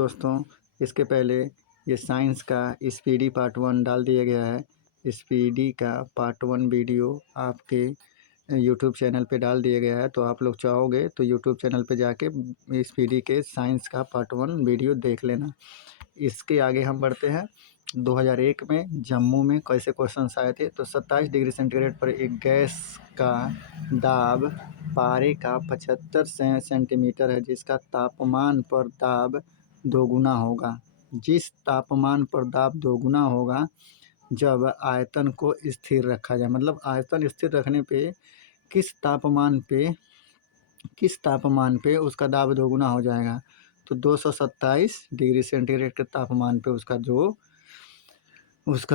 दोस्तों, इसके पहले ये साइंस का स्पीडी पार्ट 1 डाल दिया गया है। स्पीडी का पार्ट 1 वीडियो आपके यूट्यूब चैनल पे डाल दिया गया है, तो आप लोग चाहोगे तो यूट्यूब चैनल पे जाके स्पीडी के साइंस का पार्ट 1 वीडियो देख लेना। इसके आगे हम बढ़ते हैं। 2001 में जम्मू में कैसे क्वेश्चंस आए थे। तो 27 डिग्री सेंटीग्रेड पर एक गैस का दाब पारे का 75 सेंटीमीटर है, जिसका तापमान पर दाब दोगुना होगा। जिस तापमान पर दाब दोगुना होगा जब आयतन को स्थिर रखा जाए, मतलब आयतन स्थिर रखने पे किस तापमान पे उसका दाब दोगुना हो जाएगा। तो 227 डिग्री सेंटीग्रेड के तापमान पे उसका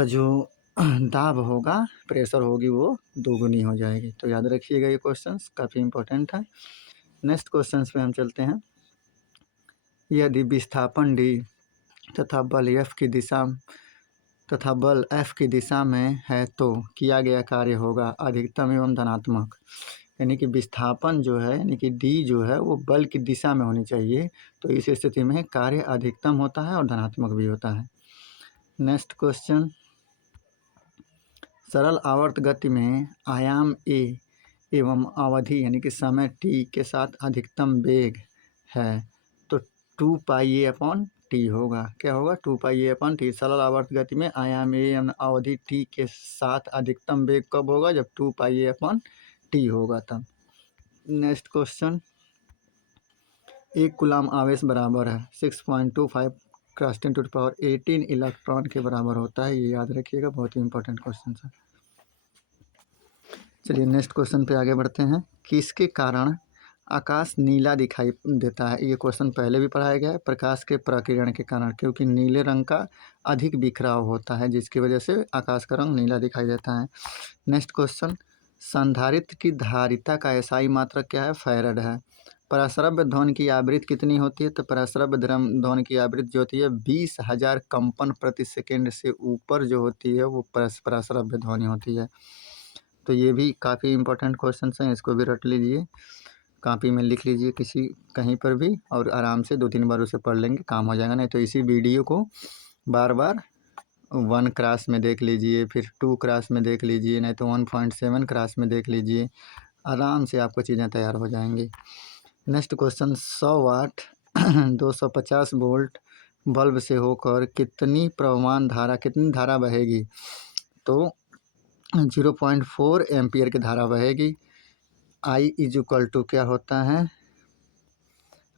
जो दाब होगा, प्रेशर होगी, वो दोगुनी हो जाएगी। तो याद रखिएगा, ये क्वेश्चंस काफ़ी इम्पोर्टेंट है। नेक्स्ट क्वेश्चंस पे हम चलते हैं। यदि विस्थापन d तथा बल F की दिशा में है तो किया गया कार्य होगा अधिकतम एवं धनात्मक। यानी कि विस्थापन जो है, यानी कि d जो है वो बल की दिशा में होनी चाहिए, तो इस स्थिति में कार्य अधिकतम होता है और धनात्मक भी होता है। नेक्स्ट क्वेश्चन, सरल आवर्त गति में आयाम a एवं अवधि यानी कि समय t के साथ अधिकतम वेग है, तो 2πa/t होगा। क्या होगा? 2πa/t। सरल आवर्त गति में आयाम a एवं अवधि t के साथ अधिकतम वेग कब होगा? जब 2πa/t होगा तब। नेक्स्ट क्वेश्चन, 1 कूलाम आवेश बराबर है 6.25 × 10⁻18 इलेक्ट्रॉन के बराबर होता है। ये याद रखिएगा, बहुत ही इंपॉर्टेंट क्वेश्चन है। चलिए नेक्स्ट क्वेश्चन पे आगे बढ़ते हैं। किसके कारण आकाश नीला दिखाई देता है? ये क्वेश्चन पहले भी पढ़ाया गया है। प्रकाश के प्रकीर्णन के कारण, क्योंकि नीले रंग का अधिक बिखराव होता है, जिसकी वजह से आकाश का रंग नीला दिखाई देता है। नेक्स्ट क्वेश्चन, संधारित्र की धारिता का एसआई मात्रक क्या है? फैराड है। पराश्रव्य ध्वनि की आवृत्ति कितनी होती है? तो पराश्रव्य ध्वनि की आवृत्ति जो होती है 20,000 कंपन प्रति सेकेंड से ऊपर जो होती है वो पराश्रव्य ध्वनि होती है। तो ये भी काफ़ी इंपॉर्टेंट क्वेश्चन हैं, इसको भी रट लीजिए, कॉपी में लिख लीजिए कहीं पर भी, और आराम से 2-3 बार उसे पढ़ लेंगे, काम हो जाएगा। नहीं तो इसी वीडियो को बार बार 1 क्लास में देख लीजिए, फिर 2 क्लास में देख लीजिए, नहीं तो 1.7 क्लास में देख लीजिए, आराम से आपको चीज़ें तैयार हो जाएंगी। नेक्स्ट क्वेश्चन, 100 वाट 250 वोल्ट बल्ब से होकर कितनी धारा बहेगी? तो 0.4 एम्पियर की धारा बहेगी। I = क्या होता है?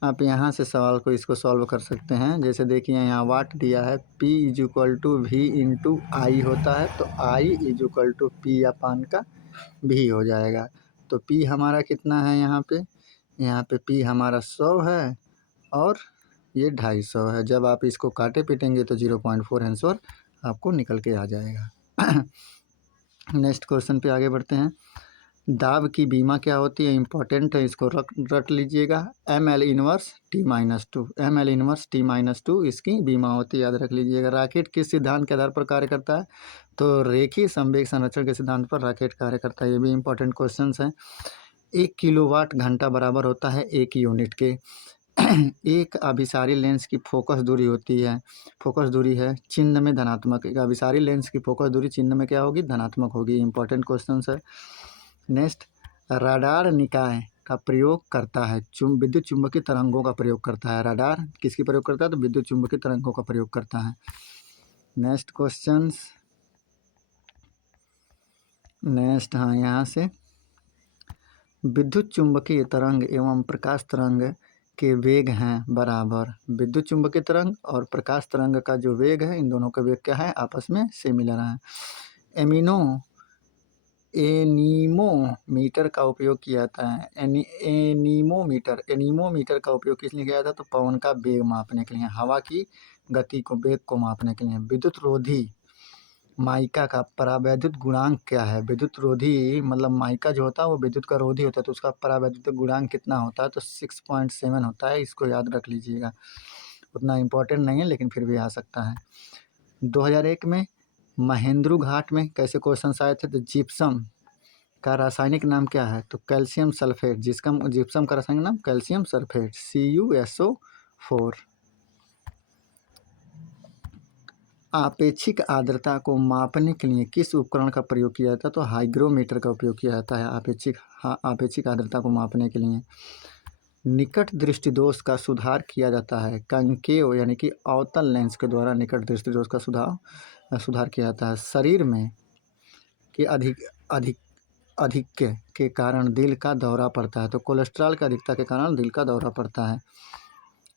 आप यहाँ से सवाल को इसको सॉल्व कर सकते हैं। जैसे देखिए यहाँ वाट दिया है, P = V × I होता है, तो I = P/V हो जाएगा। तो P हमारा कितना है यहाँ पे P हमारा 100 है और ये 250 है। जब आप इसको काटे पीटेंगे तो 0.4 आंसर आपको निकल के आ जाएगा। नेक्स्ट क्वेश्चन पे आगे बढ़ते हैं। दाब की बीमा क्या होती है? इंपॉर्टेंट है, इसको रट लीजिएगा। ml इनवर्स T-2 इसकी बीमा होती है, याद रख लीजिएगा। रॉकेट किस सिद्धांत के आधार पर कार्य करता है? तो रेखीय संवेग संरक्षण के सिद्धांत पर रॉकेट कार्य करता है। ये भी इंपॉर्टेंट क्वेश्चन हैं। 1 किलोवाट घंटा बराबर होता है 1 यूनिट के। एक अभिसारी लेंस की फोकस दूरी होती है, फोकस दूरी है चिन्ह में धनात्मक। एक अभिसारी लेंस की फोकस दूरी चिन्ह में क्या होगी? धनात्मक होगी। इंपॉर्टेंट क्वेश्चन है। नेक्स्ट, राडार निकाय का प्रयोग करता है विद्युत चुम्बकीय तरंगों का प्रयोग करता है। राडार किसकी प्रयोग करता है? तो विद्युत चुम्बकीय तरंगों का प्रयोग करता है। नेक्स्ट क्वेश्चंस, हाँ, यहाँ से विद्युत चुम्बकीय तरंग एवं प्रकाश तरंग के वेग हैं बराबर। विद्युत चुम्बकीय तरंग और प्रकाश तरंग का जो वेग है, इन दोनों का वेग क्या है? आपस में सिमिलर है। एनीमोमीटर का उपयोग किया जाता है। एनीमोमीटर का उपयोग किस लिए किया जाता है? तो पवन का वेग मापने के लिए, हवा की गति को, वेग को मापने के लिए। विद्युत रोधी माइका का परावैद्युत गुणांक क्या है? विद्युत रोधी मतलब माइका जो होता है वो विद्युत का रोधी होता है, तो उसका परावैद्युत गुणांक कितना होता है? तो 6.7 होता है। इसको याद रख लीजिएगा, उतना इम्पोर्टेंट नहीं है लेकिन फिर भी आ सकता है। 2001 में महेंद्रू घाट में कैसे क्वेश्चन आए थे? तो जिप्सम का रासायनिक नाम क्या है? तो कैल्शियम सल्फेट। जिप्सम का रासायनिक नाम कैल्शियम सल्फेट CuSO4। आपेक्षिक आर्द्रता को मापने के लिए किस उपकरण का प्रयोग किया जाता है? तो हाइग्रोमीटर का उपयोग किया जाता है आपेक्षिक आर्द्रता को मापने के लिए। निकट दृष्टि दोष का सुधार किया जाता है कंकेव यानी कि अवतल लेंस के द्वारा निकट दृष्टि दोष का सुधार किया जाता है। शरीर में के अधिक के कारण दिल का दौरा पड़ता है, तो कोलेस्ट्रॉल की अधिकता के कारण दिल का दौरा पड़ता है।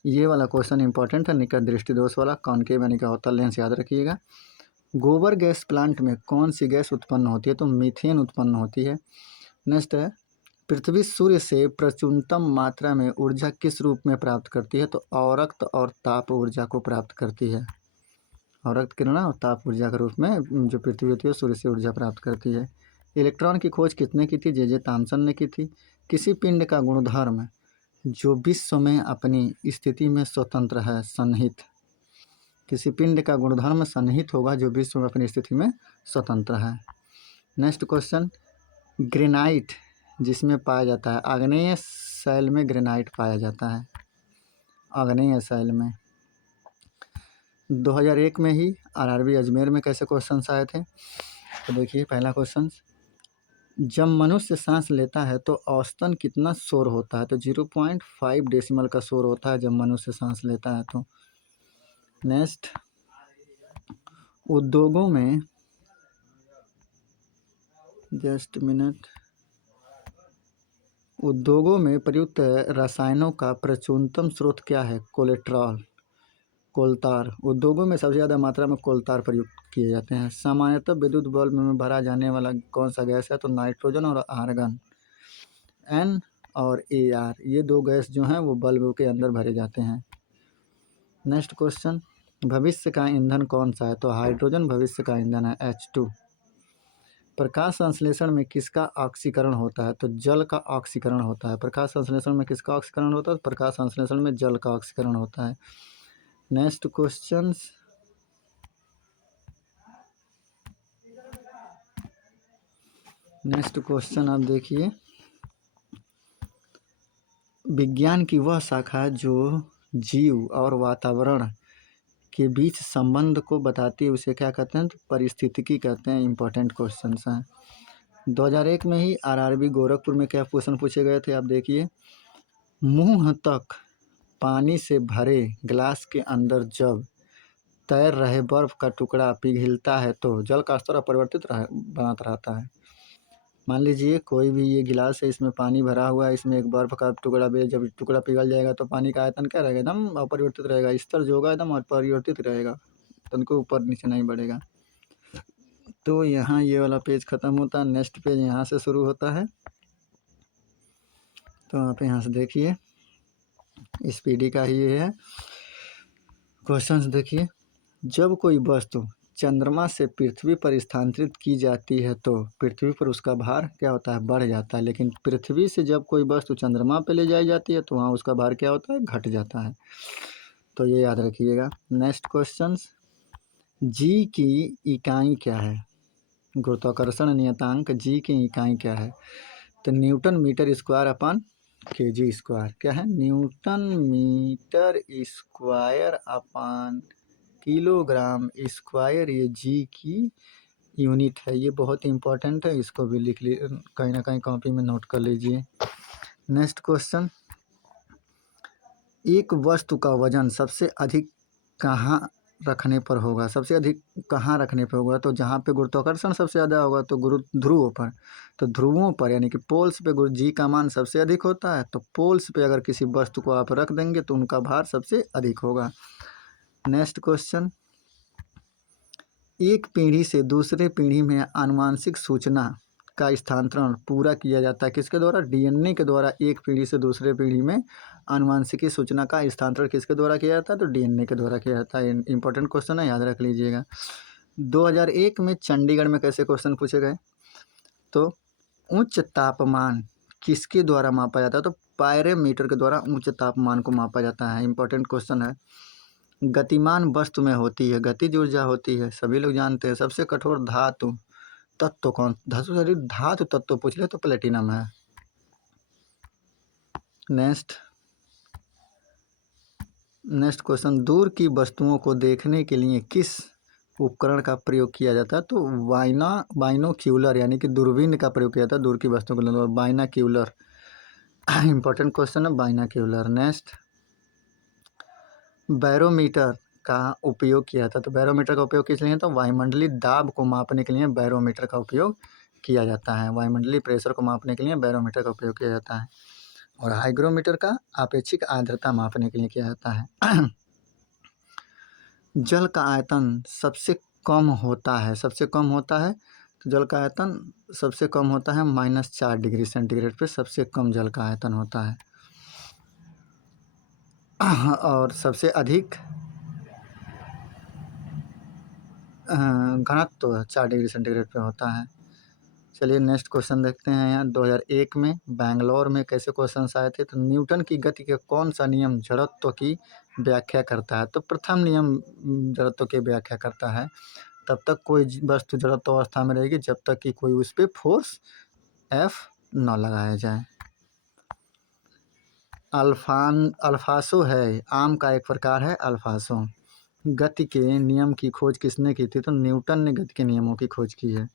ये वाला क्वेश्चन इंपॉर्टेंट है, निकट दृष्टि दोष वाला, कॉनकेव यानी कि अवतल लेंस याद रखिएगा। गोबर गैस प्लांट में कौन सी गैस उत्पन्न होती है? तो मीथेन उत्पन्न होती है। नेक्स्ट है, पृथ्वी सूर्य से प्रचुरतम मात्रा में ऊर्जा किस रूप में प्राप्त करती है? तो अवरक्त और ताप ऊर्जा को प्राप्त करती है। अवरक्त किरण और ताप ऊर्जा के रूप में जो पृथ्वी होती है सूर्य से ऊर्जा प्राप्त करती है। इलेक्ट्रॉन की खोज किसने की थी? जे थॉमसन ने की थी। किसी पिंड का गुणधर्म जो विश्व में अपनी स्थिति में स्वतंत्र है, सन्निहित। किसी पिंड का गुणधर्म सन्निहित होगा जो विश्व में अपनी स्थिति में स्वतंत्र है। नेक्स्ट क्वेश्चन, ग्रेनाइट जिसमें पाया जाता है, आग्नेय शैल में ग्रेनाइट पाया जाता है, आग्नेय शैल में। 2001 में ही आरआरबी अजमेर में कैसे क्वेश्चंस आए थे? तो देखिए पहला क्वेश्चन, जब मनुष्य सांस लेता है तो औसतन कितना शोर होता है? तो 0.5 डेसिमल का शोर होता है जब मनुष्य सांस लेता है तो। नेक्स्ट, उद्योगों में उद्योगों में प्रयुक्त रसायनों का प्रचुरतम स्रोत क्या है? कोलतार। उद्योगों में सबसे ज़्यादा मात्रा में कोलतार प्रयुक्त किए जाते हैं। सामान्यतः विद्युत बल्ब में भरा जाने वाला कौन सा गैस है? तो नाइट्रोजन और आर्गन। एन और AR ये दो गैस जो हैं वो बल्ब के अंदर भरे जाते हैं। नेक्स्ट क्वेश्चन, भविष्य का ईंधन कौन सा है? तो हाइड्रोजन भविष्य का ईंधन है, H2। प्रकाश संश्लेषण में किसका ऑक्सीकरण होता है? तो जल का ऑक्सीकरण होता है। प्रकाश संश्लेषण में किसका ऑक्सीकरण होता है? तो प्रकाश संश्लेषण में जल का ऑक्सीकरण होता है। नेक्स्ट क्वेश्चन आप देखिए, विज्ञान की वह शाखा जो जीव और वातावरण के बीच संबंध को बताती है उसे क्या कहते हैं? तो पारिस्थितिकी कहते हैं। इंपॉर्टेंट क्वेश्चन हैं। 2001 में ही आरआरबी गोरखपुर में क्या क्वेश्चन पूछे गए थे? आप देखिए, मुंह तक पानी से भरे गिलास के अंदर जब तैर रहे बर्फ का टुकड़ा पिघलता है तो जल का स्तर अपरिवर्तित बनाता रहता है। मान लीजिए कोई भी ये गिलास है, इसमें पानी भरा हुआ है, इसमें एक बर्फ का टुकड़ा भी, जब टुकड़ा पिघल जाएगा तो पानी का आयतन क्या रहेगा? एकदम अपरिवर्तित रहेगा। स्तर जो होगा एकदम अपरिवर्तित रहेगा, तनको ऊपर नीचे नहीं बढ़ेगा। तो यहाँ ये वाला पेज ख़त्म होता है। नेक्स्ट पेज यहाँ से शुरू होता है। तो आप यहाँ से देखिए, स्पीडी का ही ये है। क्वेश्चंस देखिए, जब कोई वस्तु चंद्रमा से पृथ्वी पर स्थानांतरित की जाती है तो पृथ्वी पर उसका भार क्या होता है? बढ़ जाता है। लेकिन पृथ्वी से जब कोई वस्तु चंद्रमा पे ले जाई जाती है तो वहाँ उसका भार क्या होता है? घट जाता है। तो ये याद रखिएगा। नेक्स्ट क्वेश्चन, जी की इकाई क्या है? गुरुत्वाकर्षण नियतांक जी की इकाई क्या है? तो newton metre square upon kg square. क्या है? Newton metre square upon kilogram square, ये जी की यूनिट है। ये बहुत इंपॉर्टेंट है, इसको भी लिख ली, कहीं ना कहीं कॉपी में नोट कर लीजिए। नेक्स्ट क्वेश्चन, एक वस्तु का वजन सबसे अधिक कहाँ रखने पर होगा? सबसे अधिक कहाँ रखने पर होगा? तो जहाँ पे गुरुत्वाकर्षण सबसे ज़्यादा होगा तो ध्रुवों पर। तो ध्रुवों पर यानी कि पोल्स पे जी का मान सबसे अधिक होता है। तो पोल्स पे अगर किसी वस्तु को आप रख देंगे तो उनका भार सबसे अधिक होगा। नेक्स्ट क्वेश्चन, एक पीढ़ी से दूसरे पीढ़ी में आनुवांशिक सूचना का स्थानांतरण पूरा किया जाता है किसके द्वारा? DNA के द्वारा। एक पीढ़ी से दूसरे पीढ़ी में आनुवांशिकी सूचना का स्थानांतरण किसके द्वारा किया जाता है? तो DNA के द्वारा किया जाता है। इंपॉर्टेंट क्वेश्चन है, याद रख लीजिएगा। 2001 में चंडीगढ़ में कैसे क्वेश्चन पूछे गए? तो उच्च तापमान किसके द्वारा मापा जाता है? तो पायरोमीटर के द्वारा उच्च तापमान को मापा जाता है। इंपॉर्टेंट क्वेश्चन है। गतिमान वस्तु में होती है गतिज ऊर्जा होती है, सभी लोग जानते हैं। सबसे कठोर धातु तत्व कौन? धातु तत्व पूछ ले तो प्लेटिनम है। नेक्स्ट क्वेश्चन, दूर की वस्तुओं को देखने के लिए किस उपकरण का प्रयोग किया जाता है? तो बाइनोक्यूलर यानी कि दूरबीन का प्रयोग किया जाता है दूर की वस्तु को लेने में, बाइनाक्यूलर। इंपॉर्टेंट क्वेश्चन है बाइनाक्यूलर। नेक्स्ट, बैरोमीटर का उपयोग किया था। तो बैरोमीटर का उपयोग किस लिए है? तो वायुमंडलीय दाब को मापने के लिए बैरोमीटर का उपयोग किया जाता है। वायुमंडलीय प्रेशर को मापने के लिए बैरोमीटर का उपयोग किया जाता है। और हाइग्रोमीटर का आपेक्षिक आर्द्रता मापने के लिए किया जाता है। जल का आयतन सबसे कम होता है, तो जल का आयतन सबसे कम होता है -4 डिग्री सेंटीग्रेड पे सबसे कम जल का आयतन होता है। और सबसे अधिक घनत्व 4 डिग्री सेंटीग्रेड पे होता है। चलिए नेक्स्ट क्वेश्चन देखते हैं। यहाँ 2001 में बैंगलोर में कैसे क्वेश्चन आए थे? तो न्यूटन की गति के कौन सा नियम जड़त्व की व्याख्या करता है? तो प्रथम नियम जड़त्व की व्याख्या करता है। तब तक कोई वस्तु जड़त्व अवस्था में रहेगी जब तक कि कोई उस पर फोर्स F न लगाया जाए। अल्फासो है, आम का एक प्रकार है अल्फासो। गति के नियम की खोज किसने की थी? तो न्यूटन ने गति के नियमों की खोज की है।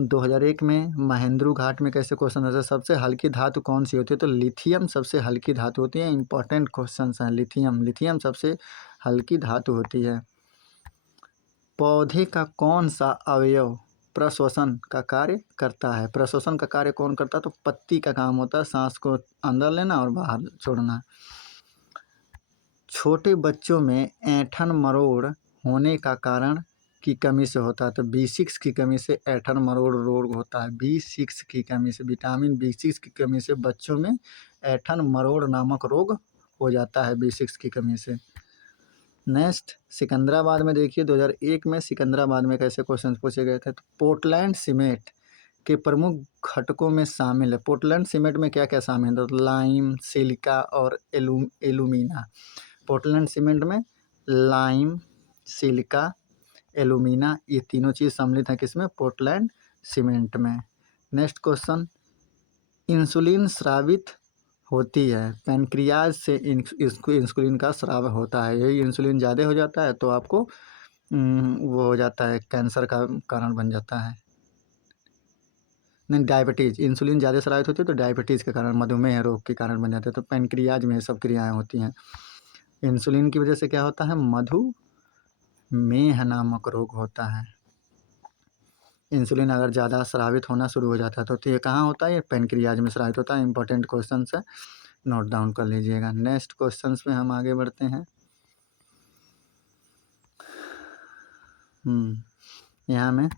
2001 में महेंद्रू घाट में कैसे क्वेश्चन है? सबसे हल्की धातु कौन सी होती है? तो लिथियम सबसे हल्की धातु होती है। इंपॉर्टेंट क्वेश्चन हैं। लिथियम सबसे हल्की धातु होती है। पौधे का कौन सा अवयव प्रश्वसन का कार्य करता है? प्रश्वसन का कार्य कौन करता है? तो पत्ती का काम होता है सांस को अंदर लेना और बाहर छोड़ना। छोटे बच्चों में ऐंठन मरोड़ होने का कारण की कमी से होता है। तो B6 की कमी से ऐंठन मरोड़ रोग होता है। B6 की कमी से, विटामिन B6 की कमी से बच्चों में ऐंठन मरोड़ नामक रोग हो जाता है B6 की कमी से। नेक्स्ट, सिकंदराबाद में देखिए 2001 में सिकंदराबाद में कैसे क्वेश्चन पूछे गए थे? तो पोर्टलैंड सीमेंट के प्रमुख घटकों में शामिल है। पोर्टलैंड सीमेंट में क्या क्या शामिल है? तो लाइम, सिलिका और एलुमिना। पोर्टलैंड सीमेंट में लाइम, सिलिका, एलुमिना ये तीनों चीज़ सम्मिलित है किसमें? पोर्टलैंड सीमेंट में। नेक्स्ट क्वेश्चन, इंसुलिन स्रावित होती है। पैनक्रियाज से इसको इंसुलिन का स्राव होता है। यही इंसुलिन ज़्यादा हो जाता है तो आपको वो हो जाता है, कैंसर का कारण बन जाता है। नहीं, डायबिटीज़। इंसुलिन ज़्यादा स्रावित होती है तो डायबिटीज़ के कारण, मधुमेह रोग के कारण बन जाते हैं। तो पैनक्रियाज में सब क्रियाएँ होती हैं। इंसुलिन की वजह से क्या होता है? मधुमेह नामक रोग होता है। इंसुलिन अगर ज़्यादा स्रावित होना शुरू हो जाता है तो ये कहाँ होता है? ये पैनक्रियाज में स्रावित होता है। इंपॉर्टेंट क्वेश्चन है, नोट डाउन कर लीजिएगा। नेक्स्ट क्वेश्चन में हम आगे बढ़ते हैं। यहाँ में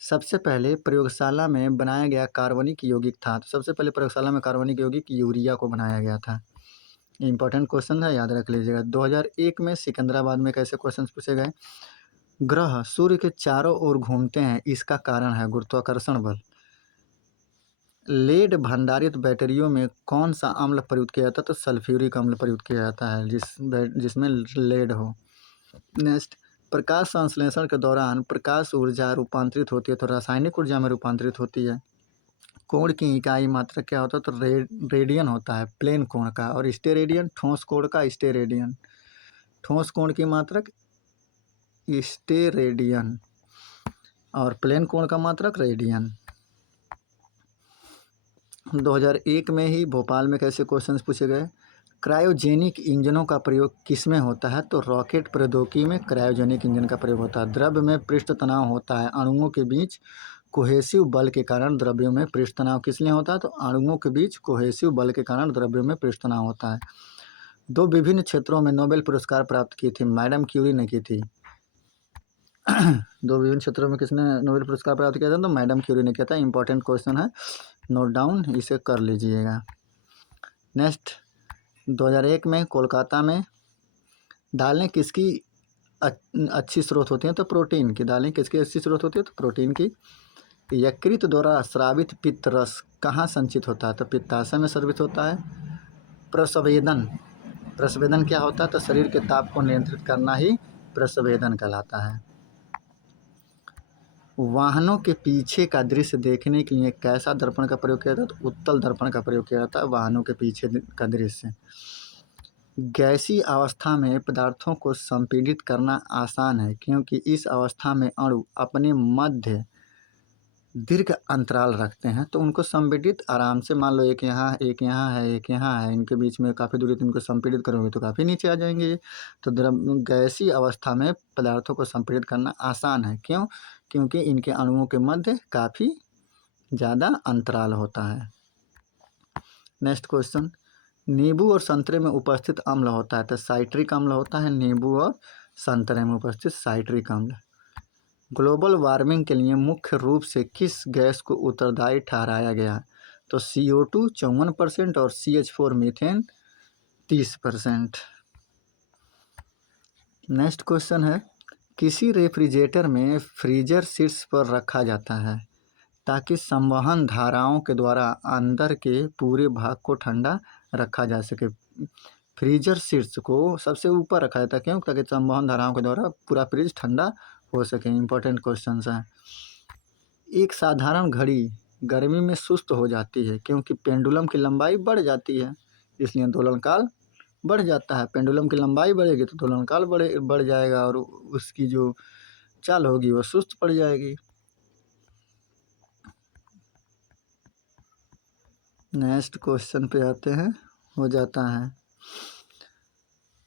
सबसे पहले प्रयोगशाला में बनाया गया कार्बनिक यौगिक था। तो सबसे पहले प्रयोगशाला में कार्बनिक यौगिक यूरिया को बनाया गया था। इंपॉर्टेंट क्वेश्चन है, याद रख लीजिएगा। 2001 में सिकंदराबाद में कैसे क्वेश्चन पूछे गए? ग्रह सूर्य के चारों ओर घूमते हैं, इसका कारण है गुरुत्वाकर्षण बल। लेड भंडारित बैटरियों में कौन सा अम्ल प्रयुक्त किया जाता है? तो सल्फ्यूरिक अम्ल प्रयुक्त किया जाता है जिसमें लेड हो। नेक्स्ट, प्रकाश संश्लेषण के दौरान प्रकाश ऊर्जा रूपांतरित होती है तो रासायनिक ऊर्जा में रूपांतरित होती है। कोण की इकाई मात्रक क्या होता है? तो रेडियन होता है, प्लेन कोण का। और स्टेरेडियन, ठोस कोण का स्टेरेडियन। ठोस कोण की मात्रक स्टेरेडियन और प्लेन कोण का मात्रक रेडियन। 2001 में ही भोपाल में कैसे क्वेश्चंस पूछे गए? क्रायोजेनिक इंजनों का प्रयोग किस में होता है? तो रॉकेट प्रौद्योगिकी में क्रायोजेनिक इंजन का प्रयोग होता है। द्रव्य में पृष्ठ तनाव होता है अणुओं के बीच कोहेसिव बल के कारण। द्रव्यों में पृष्ठ तनाव किस लिए होता है? तो अणुओं के बीच कोहेसिव बल के कारण द्रव्यों में पृष्ठ तनाव होता है। दो विभिन्न क्षेत्रों में नोबेल पुरस्कार प्राप्त की थी, मैडम क्यूरी ने की थी। दो विभिन्न क्षेत्रों में किसने नोबेल पुरस्कार प्राप्त किया था? तो मैडम क्यूरी ने किया था। इंपॉर्टेंट क्वेश्चन है, नोट डाउन इसे कर लीजिएगा। नेक्स्ट, 2001 में कोलकाता में दालें किसकी अच्छी स्रोत होती हैं? तो प्रोटीन की। दालें किसकी अच्छी स्रोत होती है? तो प्रोटीन की। यकृत द्वारा स्रावित पित्त रस कहाँ संचित होता है? तो पित्ताशय में स्रावित होता है। प्रस्वेदन क्या होता है? तो शरीर के ताप को नियंत्रित करना ही प्रस्वेदन कहलाता है। वाहनों के पीछे का दृश्य देखने के लिए कैसा दर्पण का प्रयोग किया जाता है? तो उत्तल दर्पण का प्रयोग किया जाता है वाहनों के पीछे का दृश्य। गैसीय अवस्था में पदार्थों को संपीड़ित करना आसान है क्योंकि इस अवस्था में अणु अपने मध्य दीर्घ अंतराल रखते हैं, तो उनको संपीड़ित आराम से, मान लो एक यहाँ है, एक यहाँ है, इनके बीच में काफ़ी दूरी, तो इनको संपीड़ित करोगे तो काफ़ी नीचे आ जाएंगे ये। तो गैसीय अवस्था में पदार्थों को संपीड़ित करना आसान है। क्यों? क्योंकि इनके अणुओं के मध्य काफ़ी ज़्यादा अंतराल होता है। नेक्स्ट क्वेश्चन, नींबू और संतरे में उपस्थित अम्ल होता है, तो साइट्रिक अम्ल होता है नींबू और संतरे में उपस्थित साइट्रिक अम्ल। ग्लोबल वार्मिंग के लिए मुख्य रूप से किस गैस को उत्तरदायी ठहराया गया? तो CO2 54% और CH4 मीथेन 30%। नेक्स्ट क्वेश्चन है, किसी रेफ्रिजरेटर में फ्रीजर शीर्ष पर रखा जाता है ताकि संवहन धाराओं के द्वारा अंदर के पूरे भाग को ठंडा रखा जा सके। फ्रीजर शीर्ष को सबसे ऊपर रखा जाता है, क्यों? ताकि संवहन धाराओं के द्वारा पूरा फ्रिज ठंडा हो सके। इंपॉर्टेंट क्वेश्चन है। एक साधारण घड़ी गर्मी में सुस्त हो जाती है क्योंकि पेंडुलम की लंबाई बढ़ जाती है, इसलिए दोलनकाल बढ़ जाता है। पेंडुलम की लंबाई बढ़ेगी तो दोलनकाल बढ़ जाएगा और उसकी जो चाल होगी वो सुस्त पड़ जाएगी। नेक्स्ट क्वेश्चन पे आते हैं, हो जाता है।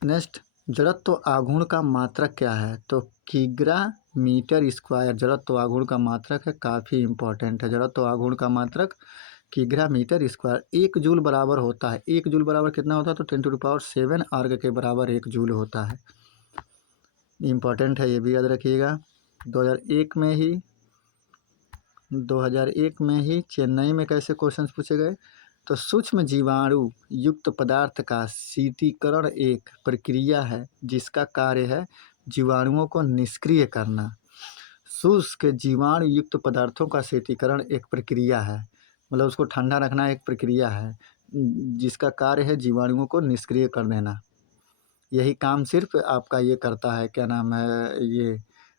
नेक्स्ट, जड़त्व आघूर्ण का मात्रक क्या है? तो किग्रा मीटर स्क्वायर जड़त्व आघूर्ण का मात्रक है, काफ़ी इंपॉर्टेंट है। जड़त्व आघूर्ण का मात्रक किग्रा मीटर स्क्वायर। 1 जूल बराबर होता है, 1 जूल बराबर कितना होता है? तो 10⁻7 अर्ग के बराबर 1 जूल होता है। इंपॉर्टेंट है, ये भी याद रखिएगा। 2001 में ही चेन्नई में कैसे क्वेश्चन पूछे गए? तो सूक्ष्म जीवाणु युक्त पदार्थ का शीतीकरण एक प्रक्रिया है जिसका कार्य है जीवाणुओं को निष्क्रिय करना। शुष्क जीवाणु युक्त पदार्थों का शीतीकरण एक प्रक्रिया है, मतलब उसको ठंडा रखना एक प्रक्रिया है जिसका कार्य है जीवाणुओं को निष्क्रिय कर देना। यही काम सिर्फ आपका ये करता है, क्या नाम है, ये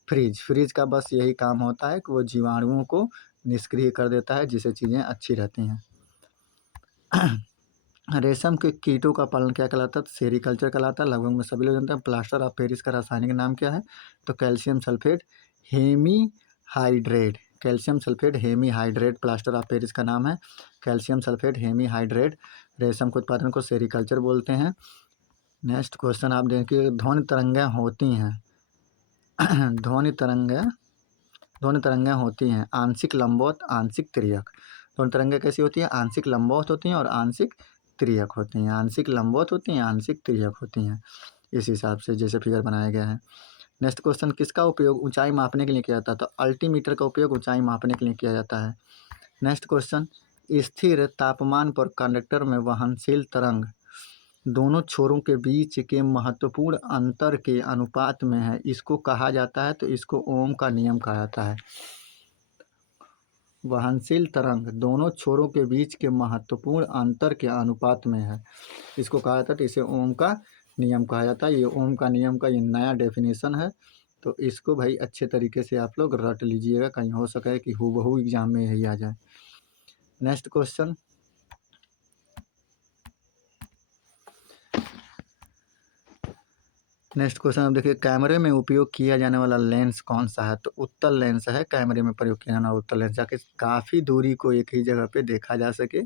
फ्रिज का बस यही काम होता है कि वो जीवाणुओं को निष्क्रिय कर देता है, जिससे चीज़ें अच्छी रहती हैं। रेशम के कीटों का पालन क्या कहलाता है? सेरीकल्चर कहलाता है, लगभग में सभी लोग जानते हैं। प्लास्टर ऑफ पेरिस का रासायनिक नाम क्या है? तो calcium sulphate hemihydrate. Calcium sulphate hemihydrate plaster of Paris का नाम है, कैल्शियम सल्फेट हेमीहाइड्रेट। रेशम के उत्पादन को सेरीकल्चर बोलते हैं। नेक्स्ट क्वेश्चन आप देखिए, ध्वनि तरंगें होती हैं ध्वनि तरंगें होती हैं आंशिक लंबवत, आंशिक तिर्यक। ध्वनि तरंगें कैसी होती हैं? आंशिक लंबवत होती हैं और आंशिक तिर्यक होती हैं। आंशिक लंबवत होती हैं, आंशिक तिर्यक होती हैं, इस हिसाब से जैसे फिगर बनाया गया है। नेक्स्ट क्वेश्चन, किसका उपयोग ऊंचाई मापने के लिए किया जाता है? तो अल्टीमीटर का उपयोग ऊंचाई मापने के लिए किया जाता है। नेक्स्ट क्वेश्चन, स्थिर तापमान पर कंडक्टर में वहनशील तरंग दोनों छोरों के बीच के महत्वपूर्ण अंतर के अनुपात में है, इसको कहा जाता है, तो इसको ओम का नियम कहा जाता है। वहनशील तरंग दोनों छोरों के बीच के महत्वपूर्ण अंतर के अनुपात में है, इसको कहा जाता है, तो इसे ओम का नियम कहा जाता है। ये ओम का नियम का ये नया डेफिनेशन है, तो इसको भाई अच्छे तरीके से आप लोग रट लीजिएगा, कहीं हो सके कि हूबहू एग्जाम में यही आ जाए। नेक्स्ट क्वेश्चन, अब देखिए, कैमरे में उपयोग किया जाने वाला लेंस कौन सा है? तो उत्तल लेंस है, कैमरे में प्रयोग किया जाने वाला उत्तल लेंस, जाके काफ़ी दूरी को एक ही जगह पे देखा जा सके,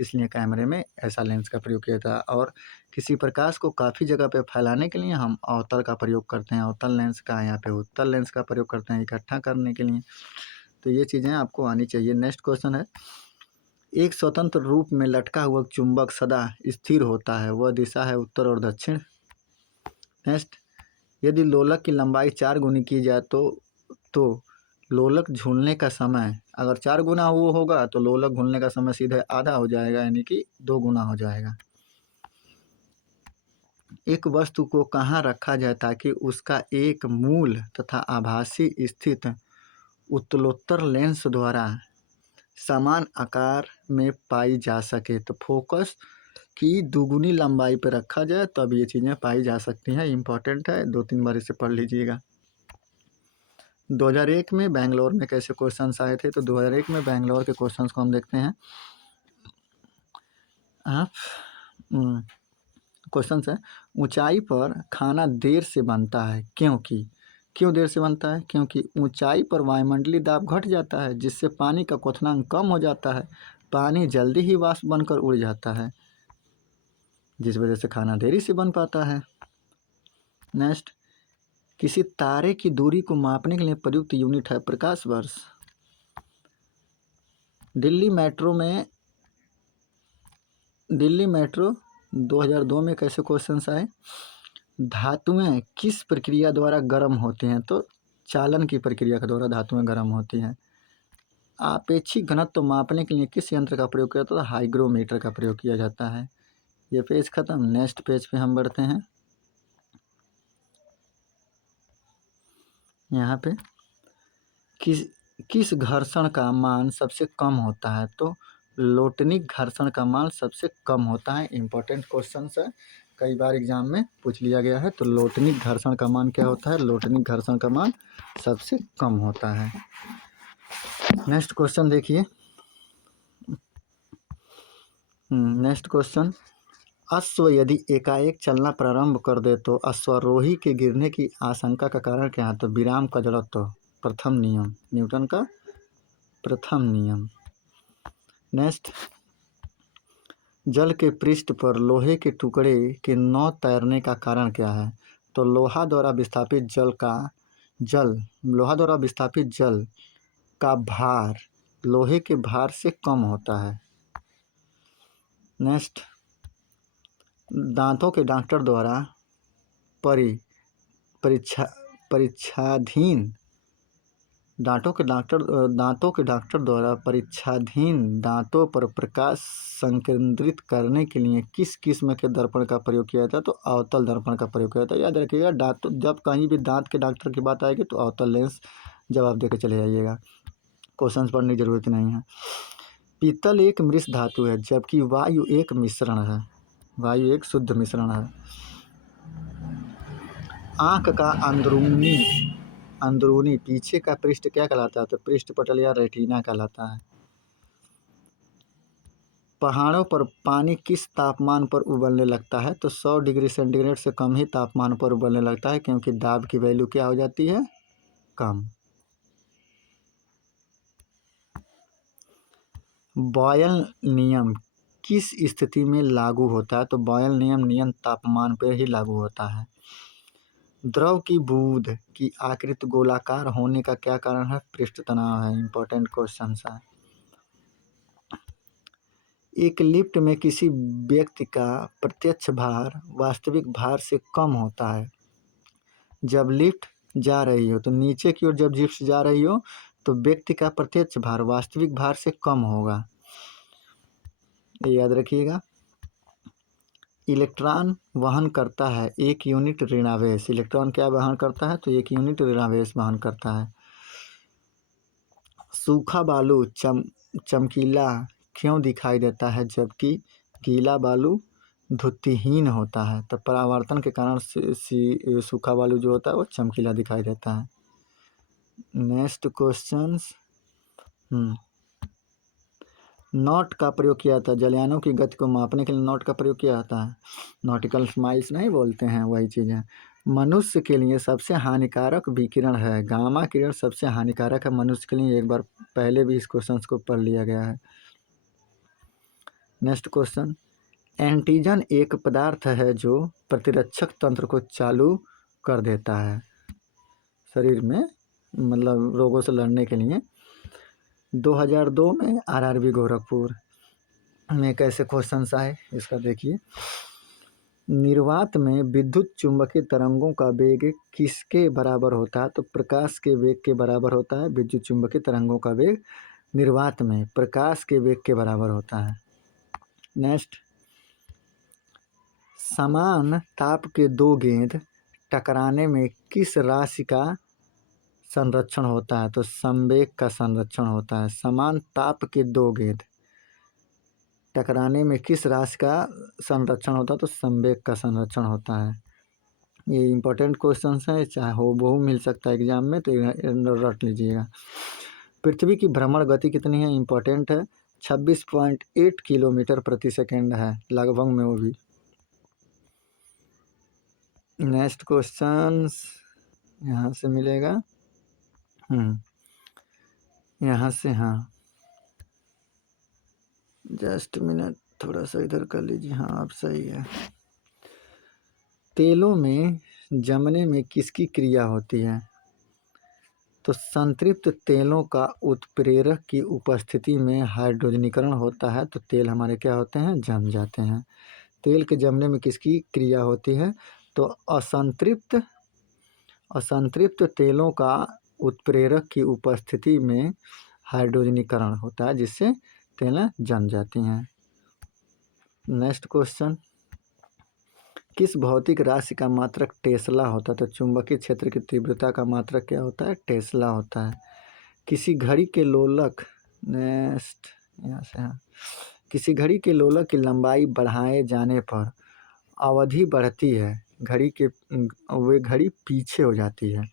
इसलिए कैमरे में ऐसा लेंस का प्रयोग किया जाता है। और किसी प्रकाश को काफ़ी जगह पे फैलाने के लिए हम अवतल का प्रयोग करते हैं, अवतल लेंस का, यहाँ पे उत्तल लेंस का प्रयोग करते हैं इकट्ठा करने के लिए। तो ये चीज़ें आपको आनी चाहिए। नेक्स्ट क्वेश्चन है, एक स्वतंत्र रूप में लटका हुआ चुंबक सदा स्थिर होता है, वह दिशा है उत्तर और दक्षिण। नेक्स्ट, यदि लोलक की लंबाई 4 गुनी की जाए तो लोलक झूलने का समय अगर 4 गुना वो होगा तो लोलक घूमने का समय सीधे आधा हो जाएगा, यानी कि 2 गुना हो जाएगा। एक वस्तु को कहाँ रखा जाए ताकि उसका एक मूल तथा आभासी स्थित उत्तलोत्तर लेंस द्वारा समान आकार में पाई जा सके? तो फोकस की दुगुनी लंबाई पर रखा जाए तब ये चीज़ें पाई जा सकती हैं। इंपॉर्टेंट है, 2-3 बार इसे पढ़ लीजिएगा। 2001 में बेंगलोर में कैसे क्वेश्चंस आए थे? तो 2001 में बेंगलोर के क्वेश्चंस को हम देखते हैं। आप क्वेश्चन है, ऊंचाई पर खाना देर से बनता है क्योंकि, क्यों देर से बनता है? क्योंकि ऊंचाई पर वायुमंडलीय दाब घट जाता है जिससे पानी का क्वथनांक कम हो जाता है, पानी जल्दी ही वाष्प बनकर उड़ जाता है, जिस वजह से खाना देरी से बन पाता है। नेक्स्ट, किसी तारे की दूरी को मापने के लिए प्रयुक्त यूनिट है प्रकाश वर्ष। दिल्ली मेट्रो 2002 में कैसे क्वेश्चंस आए? धातुएं किस प्रक्रिया द्वारा गर्म होती हैं? तो चालन की प्रक्रिया के द्वारा धातुएं गर्म होती हैं। आपेक्षिक घनत्व मापने के लिए किस यंत्र का प्रयोग किया जाता है? हाइग्रोमीटर का प्रयोग किया जाता है। ये पेज खत्म। नेक्स्ट पेज पे हम बढ़ते हैं। यहाँ पे किस घर्षण का मान सबसे कम होता है? तो लोटनिक घर्षण का मान सबसे कम होता है। इंपॉर्टेंट क्वेश्चन है, कई बार एग्जाम में पूछ लिया गया है। तो लोटनिक घर्षण का मान क्या होता है? लोटनिक घर्षण का मान सबसे कम होता है। नेक्स्ट क्वेश्चन देखिए। नेक्स्ट क्वेश्चन, अश्व यदि एकाएक चलना प्रारंभ कर दे तो अश्वारोही के गिरने की आशंका का कारण क्या है? तो विराम का जड़त्व, प्रथम नियम, न्यूटन का प्रथम नियम। नेक्स्ट, जल के पृष्ठ पर लोहे के टुकड़े के न तैरने का कारण क्या है? तो लोहा द्वारा विस्थापित जल का भार लोहे के भार से कम होता है। नेक्स्ट, दांतों के डॉक्टर द्वारा परीक्षाधीन दांतों पर प्रकाश संकेंद्रित करने के लिए किस किस्म के दर्पण का प्रयोग किया जाता है? तो अवतल दर्पण का प्रयोग किया जाता है। याद रखिएगा, जब कहीं भी दांत के डॉक्टर की बात आएगी तो अवतल लेंस जवाब देकर चले जाइएगा, क्वेश्चन पढ़ने की जरूरत नहीं है। पीतल एक मिश्र धातु है जबकि वायु एक मिश्रण है, वायु एक शुद्ध मिश्रण है। आँख का अंदरूनी पीछे का पृष्ठ क्या कहलाता है? तो पृष्ठ पटल या रेटिना कहलाता है। पहाड़ों पर पानी किस तापमान पर उबलने लगता है? तो 100 डिग्री सेंटीग्रेड से कम ही तापमान पर उबलने लगता है, क्योंकि दाब की वैल्यू क्या हो जाती है? कम। बॉयल नियम किस स्थिति में लागू होता है? तो बॉयल नियम नियत तापमान पर ही लागू होता है। द्रव की बूंद की आकृति गोलाकार होने का क्या कारण है? पृष्ठ तनाव है। इंपॉर्टेंट क्वेश्चन है। एक लिफ्ट में किसी व्यक्ति का प्रत्यक्ष भार वास्तविक भार से कम होता है जब लिफ्ट जा रही हो। तो नीचे की ओर जब लिफ्ट जा रही हो तो व्यक्ति का प्रत्यक्ष भार वास्तविक भार से कम होगा, ये याद रखिएगा। इलेक्ट्रॉन वहन करता है 1 यूनिट ऋणावेश। इलेक्ट्रॉन क्या वहन करता है? तो 1 यूनिट ऋणावेश वहन करता है। सूखा बालू चमकीला क्यों दिखाई देता है जबकि गीला बालू धुत्तीहीन होता है? तो परावर्तन के कारण सूखा बालू जो होता है वो चमकीला दिखाई देता है। नेक्स्ट क्वेश्चन, नॉट का प्रयोग किया जाता है। जलयानों की गति को मापने के लिए नॉट का प्रयोग किया जाता है। नॉटिकल माइल्स नहीं बोलते हैं, वही चीज़ है। मनुष्य के लिए सबसे हानिकारक विकिरण है गामा किरण, सबसे हानिकारक है मनुष्य के लिए। एक बार पहले भी इस क्वेश्चन को पढ़ लिया गया है। नेक्स्ट क्वेश्चन, एंटीजन एक पदार्थ है जो प्रतिरक्षक तंत्र को चालू कर देता है शरीर में, मतलब रोगों से लड़ने के लिए। 2002 में आरआरबी गोरखपुर में कैसे क्वेश्चंस आए इसका देखिए। निर्वात में विद्युत चुंबकीय तरंगों का वेग किसके बराबर होता है? तो प्रकाश के वेग के बराबर होता है। विद्युत चुंबकीय तरंगों का वेग निर्वात में प्रकाश के वेग के बराबर होता है। नेक्स्ट, समान ताप के दो गेंद टकराने में किस राशि का संरक्षण होता है? तो संवेग का संरक्षण होता है। समान ताप के दो गेंद टकराने में किस राशि का संरक्षण होता है? तो संवेग का संरक्षण होता है। ये इंपॉर्टेंट क्वेश्चन है, चाहे हो बहु मिल सकता है एग्जाम में, तो रट लीजिएगा। पृथ्वी की भ्रमण गति कितनी है? इंपॉर्टेंट है, 26.8 किलोमीटर प्रति सेकेंड है लगभग में, वो भी। नेक्स्ट क्वेश्चन यहाँ से मिलेगा। यहाँ से, हाँ जस्ट मिनट, थोड़ा सा इधर कर लीजिए। हाँ अब सही है। तेलों में जमने में किसकी क्रिया होती है? तो संतृप्त तेलों का उत्प्रेरक की उपस्थिति में हाइड्रोजनीकरण होता है, तो तेल हमारे क्या होते हैं? जम जाते हैं। तेल के जमने में किसकी क्रिया होती है? तो असंतृप्त तेलों का उत्प्रेरक की उपस्थिति में हाइड्रोजनीकरण होता है, जिससे तेलें जम जाती हैं। नेक्स्ट क्वेश्चन, किस भौतिक राशि का मात्रक टेस्ला होता है? तो चुंबकीय क्षेत्र की तीव्रता का मात्रक क्या होता है? टेस्ला होता है। किसी घड़ी के लोलक, नेक्स्ट यहाँ से, हाँ, किसी घड़ी के लोलक की लंबाई बढ़ाए जाने पर अवधि बढ़ती है, घड़ी के वे घड़ी पीछे हो जाती है।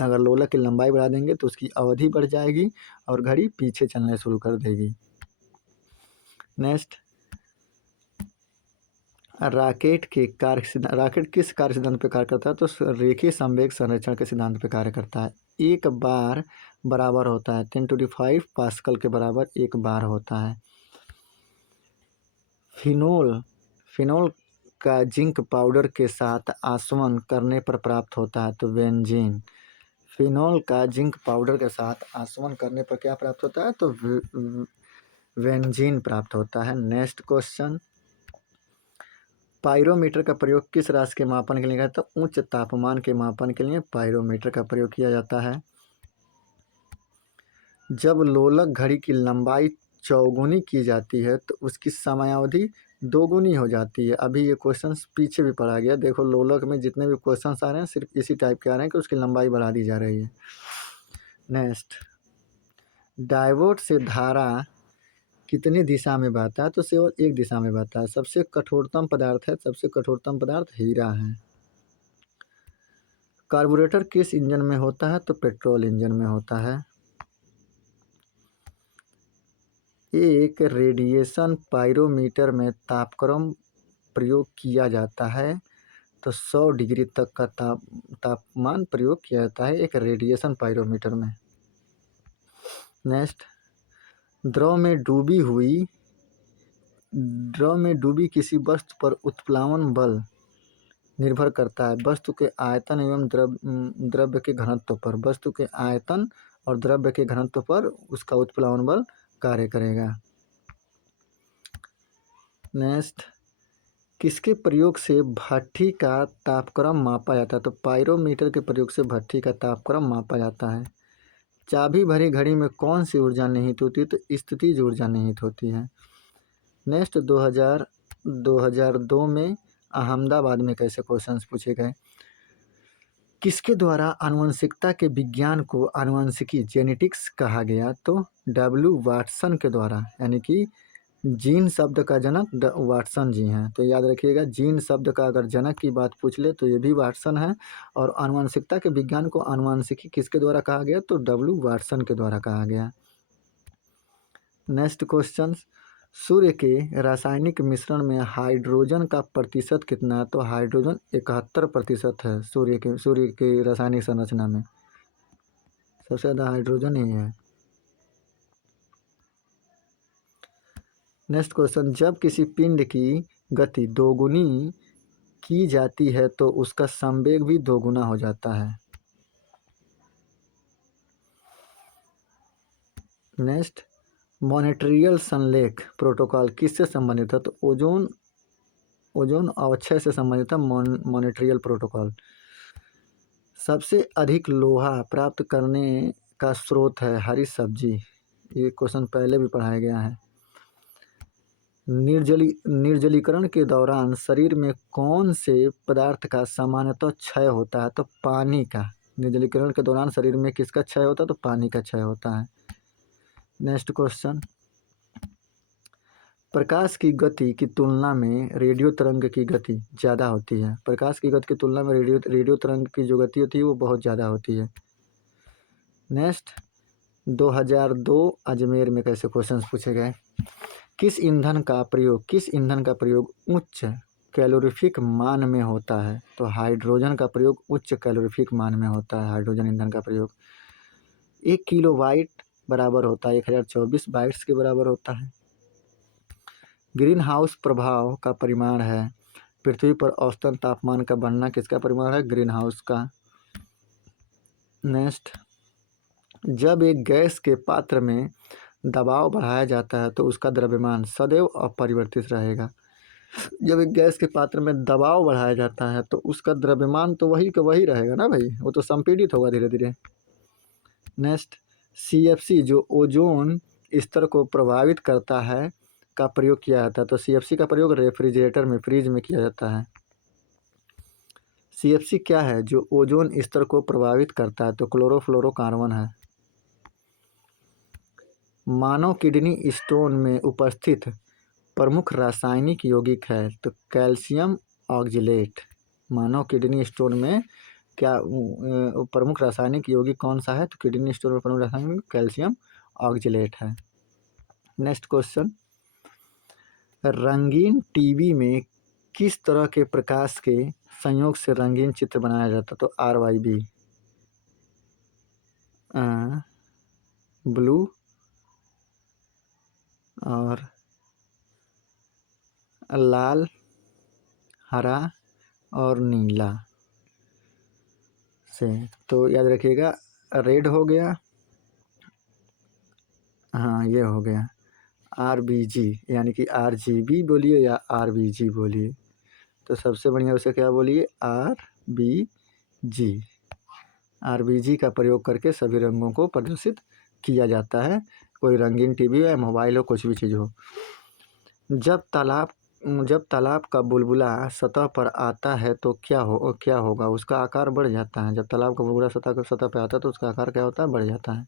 अगर लोलक की लंबाई बढ़ा देंगे तो उसकी अवधि बढ़ जाएगी और घड़ी पीछे चलने शुरू कर देगी। नेक्स्ट, राकेट किस कार्य सिद्धांत पर कार्य करता है? तो रेखीय संवेग संरक्षण के सिद्धांत पर कार्य करता है। एक बार बराबर होता है 10⁵ पास्कल के बराबर एक बार होता है। फिनोल का जिंक पाउडर के साथ आसवन करने पर प्राप्त होता है, तो बेंजीन। फिनोल का जिंक पाउडर के साथ आसवन करने पर क्या प्राप्त होता है? तो बेंजीन प्राप्त होता है। नेक्स्ट क्वेश्चन, पायरोमीटर का प्रयोग किस राशि के मापन के लिए किया? तो उच्च तापमान के मापन के लिए पायरोमीटर का प्रयोग किया जाता है। जब लोलक घड़ी की लंबाई चौगुनी की जाती है तो उसकी समयावधि दोगुनी हो जाती है। अभी ये क्वेश्चन पीछे भी पढ़ा गया, देखो लोलक में जितने भी क्वेश्चन आ रहे हैं सिर्फ इसी टाइप के आ रहे हैं कि उसकी लंबाई बढ़ा दी जा रही है। नेक्स्ट, डायोड से धारा कितनी दिशा में बहता है? तो केवल एक दिशा में बहता है। सबसे कठोरतम पदार्थ है, सबसे कठोरतम पदार्थ हीरा है। कार्बोरेटर किस इंजन में होता है? तो पेट्रोल इंजन में होता है। एक रेडिएशन पायरोमीटर में तापक्रम प्रयोग किया जाता है, तो 100 डिग्री तक का तापमान प्रयोग किया जाता है एक रेडिएशन पायरोमीटर में। नेक्स्ट, द्रव में डूबी किसी वस्तु पर उत्प्लावन बल निर्भर करता है वस्तु के आयतन एवं द्रव्य के घनत्व पर। वस्तु के आयतन और द्रव्य के घनत्व पर उसका उत्प्लावन बल कार्य करेगा। नेक्स्ट, किसके प्रयोग से भट्ठी का तापक्रम मापा जाता है? तो पायरोमीटर के प्रयोग से भट्ठी का तापक्रम मापा जाता है। चाबी भरी घड़ी में कौन सी ऊर्जा निहित होती है? तो स्थितिज ऊर्जा निहित होती है। नेक्स्ट, 2002 में अहमदाबाद में कैसे क्वेश्चंस पूछे गए? किसके द्वारा आनुवंशिकता के विज्ञान को आनुवंशिकी जेनेटिक्स कहा गया? तो W वाटसन के द्वारा, यानी कि जीन शब्द का जनक वाटसन जी हैं। तो याद रखिएगा, जीन शब्द का अगर जनक की बात पूछ ले तो ये भी वाटसन है। और आनुवंशिकता के विज्ञान को आनुवंशिकी किसके द्वारा कहा गया? तो W वाटसन के द्वारा कहा गया। नेक्स्ट क्वेश्चन, सूर्य के रासायनिक मिश्रण में हाइड्रोजन का प्रतिशत कितना है? तो हाइड्रोजन 71% है सूर्य के रासायनिक संरचना में, सबसे ज़्यादा हाइड्रोजन ही है। नेक्स्ट क्वेश्चन, जब किसी पिंड की गति दोगुनी की जाती है तो उसका संवेग भी दोगुना हो जाता है। नेक्स्ट, मॉन्ट्रियल सनलेक प्रोटोकॉल किससे संबंधित है? तो ओजोन अवक्षय से संबंधित है मॉन्ट्रियल प्रोटोकॉल। सबसे अधिक लोहा प्राप्त करने का स्रोत है हरी सब्जी। ये क्वेश्चन पहले भी पढ़ाया गया है। निर्जलीकरण के दौरान शरीर में कौन से पदार्थ का सामान्यतः क्षय होता है? तो पानी का। निर्जलीकरण के दौरान शरीर में किसका क्षय होता है? तो पानी का क्षय होता है। नेक्स्ट क्वेश्चन, प्रकाश की गति की तुलना में रेडियो तरंग की गति ज़्यादा होती है। प्रकाश की गति की तुलना में रेडियो तरंग की जो गति होती है वो बहुत ज़्यादा होती है। नेक्स्ट, 2002 अजमेर में कैसे क्वेश्चंस पूछे गए? किस ईंधन का प्रयोग उच्च कैलोरीफिक मान में होता है? तो हाइड्रोजन का प्रयोग उच्च कैलोरीफिक मान में होता है, हाइड्रोजन ईंधन का प्रयोग। 1 किलोवाट बराबर होता है 1024 बाइट्स के बराबर होता है। ग्रीन हाउस प्रभाव का परिमाण है। पृथ्वी पर औसतन तापमान का बढ़ना किसका परिमाण है? ग्रीन हाउस का। नेक्स्ट, जब एक गैस के पात्र में दबाव बढ़ाया जाता है तो उसका द्रव्यमान सदैव अपरिवर्तित रहेगा। जब एक गैस के पात्र में दबाव बढ़ाया जाता है तो उसका द्रव्यमान तो वही का वही रहेगा ना भाई, वो तो संपीड़ित होगा धीरे धीरे। नेक्स्ट, CFC जो ओजोन स्तर को प्रभावित करता है का प्रयोग किया जाता है। तो CFC का प्रयोग रेफ्रिजरेटर में, फ्रिज में किया जाता है। CFC क्या है? जो ओजोन स्तर को प्रभावित करता है। तो क्लोरोफ्लोरोकार्बन है। मानव किडनी स्टोन में उपस्थित प्रमुख रासायनिक यौगिक है। तो कैल्शियम ऑक्जेलेट। मानव किडनी स्टोन में क्या प्रमुख रासायनिक यौगिक कौन सा है? तो किडनी स्टोन में प्रमुख रासायनिक कैल्शियम ऑक्जेलेट है। नेक्स्ट क्वेश्चन, रंगीन टीवी में किस तरह के प्रकाश के संयोग से रंगीन चित्र बनाया जाता है? तो RYB, ब्लू और लाल, हरा और नीला से। तो याद रखिएगा, रेड हो गया, हाँ ये हो गया RBG, यानी कि RGB बोलिए या RBG बोलिए। तो सबसे बढ़िया उसे क्या बोलिए? RBG। RBG का प्रयोग करके सभी रंगों को प्रदर्शित किया जाता है, कोई रंगीन टीवी हो या मोबाइल हो, कुछ भी चीज़ हो। जब तालाब का बुलबुला सतह पर आता है तो क्या होगा? उसका आकार बढ़ जाता है। जब तालाब का बुलबुला सतह पर आता है तो उसका आकार क्या होता है? बढ़ जाता है।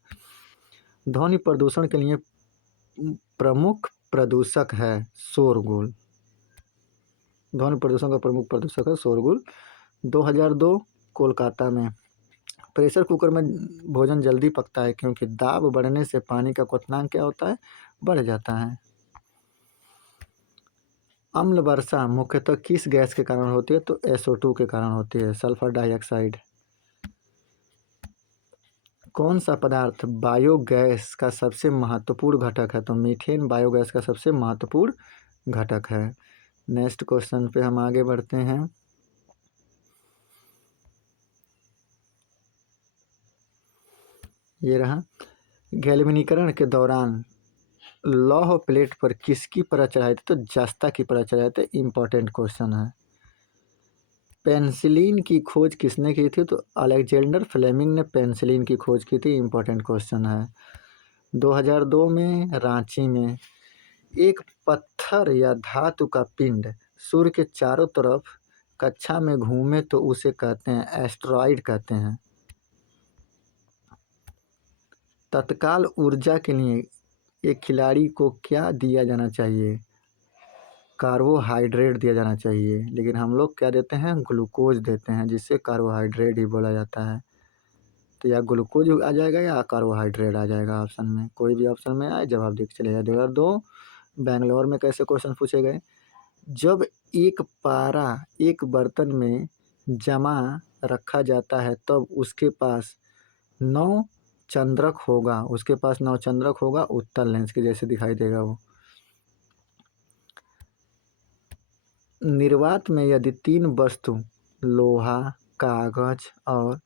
ध्वनि प्रदूषण के लिए प्रमुख प्रदूषक है शोरगुल। ध्वनि प्रदूषण का प्रमुख प्रदूषक है शोरगुल। 2002 कोलकाता में प्रेशर कुकर में भोजन जल्दी पकता है क्योंकि दाब बढ़ने से पानी का क्वथनांक क्या होता है? बढ़ जाता है। अम्ल वर्षा मुख्यतः किस गैस के कारण होती है? तो SO2 के कारण होती है, सल्फर डाइऑक्साइड। कौन सा पदार्थ बायोगैस का सबसे महत्वपूर्ण घटक है? तो मीथेन बायोगैस का सबसे महत्वपूर्ण घटक है। नेक्स्ट क्वेश्चन पे हम आगे बढ़ते हैं। ये रहा, गैल्वेनीकरण के दौरान लौह प्लेट पर किसकी परत चढ़ाई थी? तो जस्ता की परत चढ़ाई थी। इंपॉर्टेंट क्वेश्चन है। पेनिसिलिन की खोज किसने की थी? तो अलेक्जेंडर फ्लेमिंग ने पेनिसिलिन की खोज की थी। इंपॉर्टेंट क्वेश्चन है। 2002 में रांची में एक पत्थर या धातु का पिंड सूर्य के चारों तरफ कक्षा में घूमे तो उसे कहते हैं एस्टेरॉयड कहते हैं। तत्काल ऊर्जा के लिए एक खिलाड़ी को क्या दिया जाना चाहिए? कार्बोहाइड्रेट दिया जाना चाहिए, लेकिन हम लोग क्या देते हैं? ग्लूकोज देते हैं, जिससे कार्बोहाइड्रेट ही बोला जाता है। तो या ग्लूकोज आ जाएगा या कार्बोहाइड्रेट आ जाएगा ऑप्शन में, कोई भी ऑप्शन में आए जवाब देख चलेगा। 2002 बेंगलोर में कैसे क्वेश्चन पूछे गए? जब एक पारा एक बर्तन में जमा रखा जाता है तब उसके पास 9 चंद्रक होगा, उत्तल लेंस के जैसे दिखाई देगा वो। निर्वात में यदि 3 वस्तु लोहा, कागज और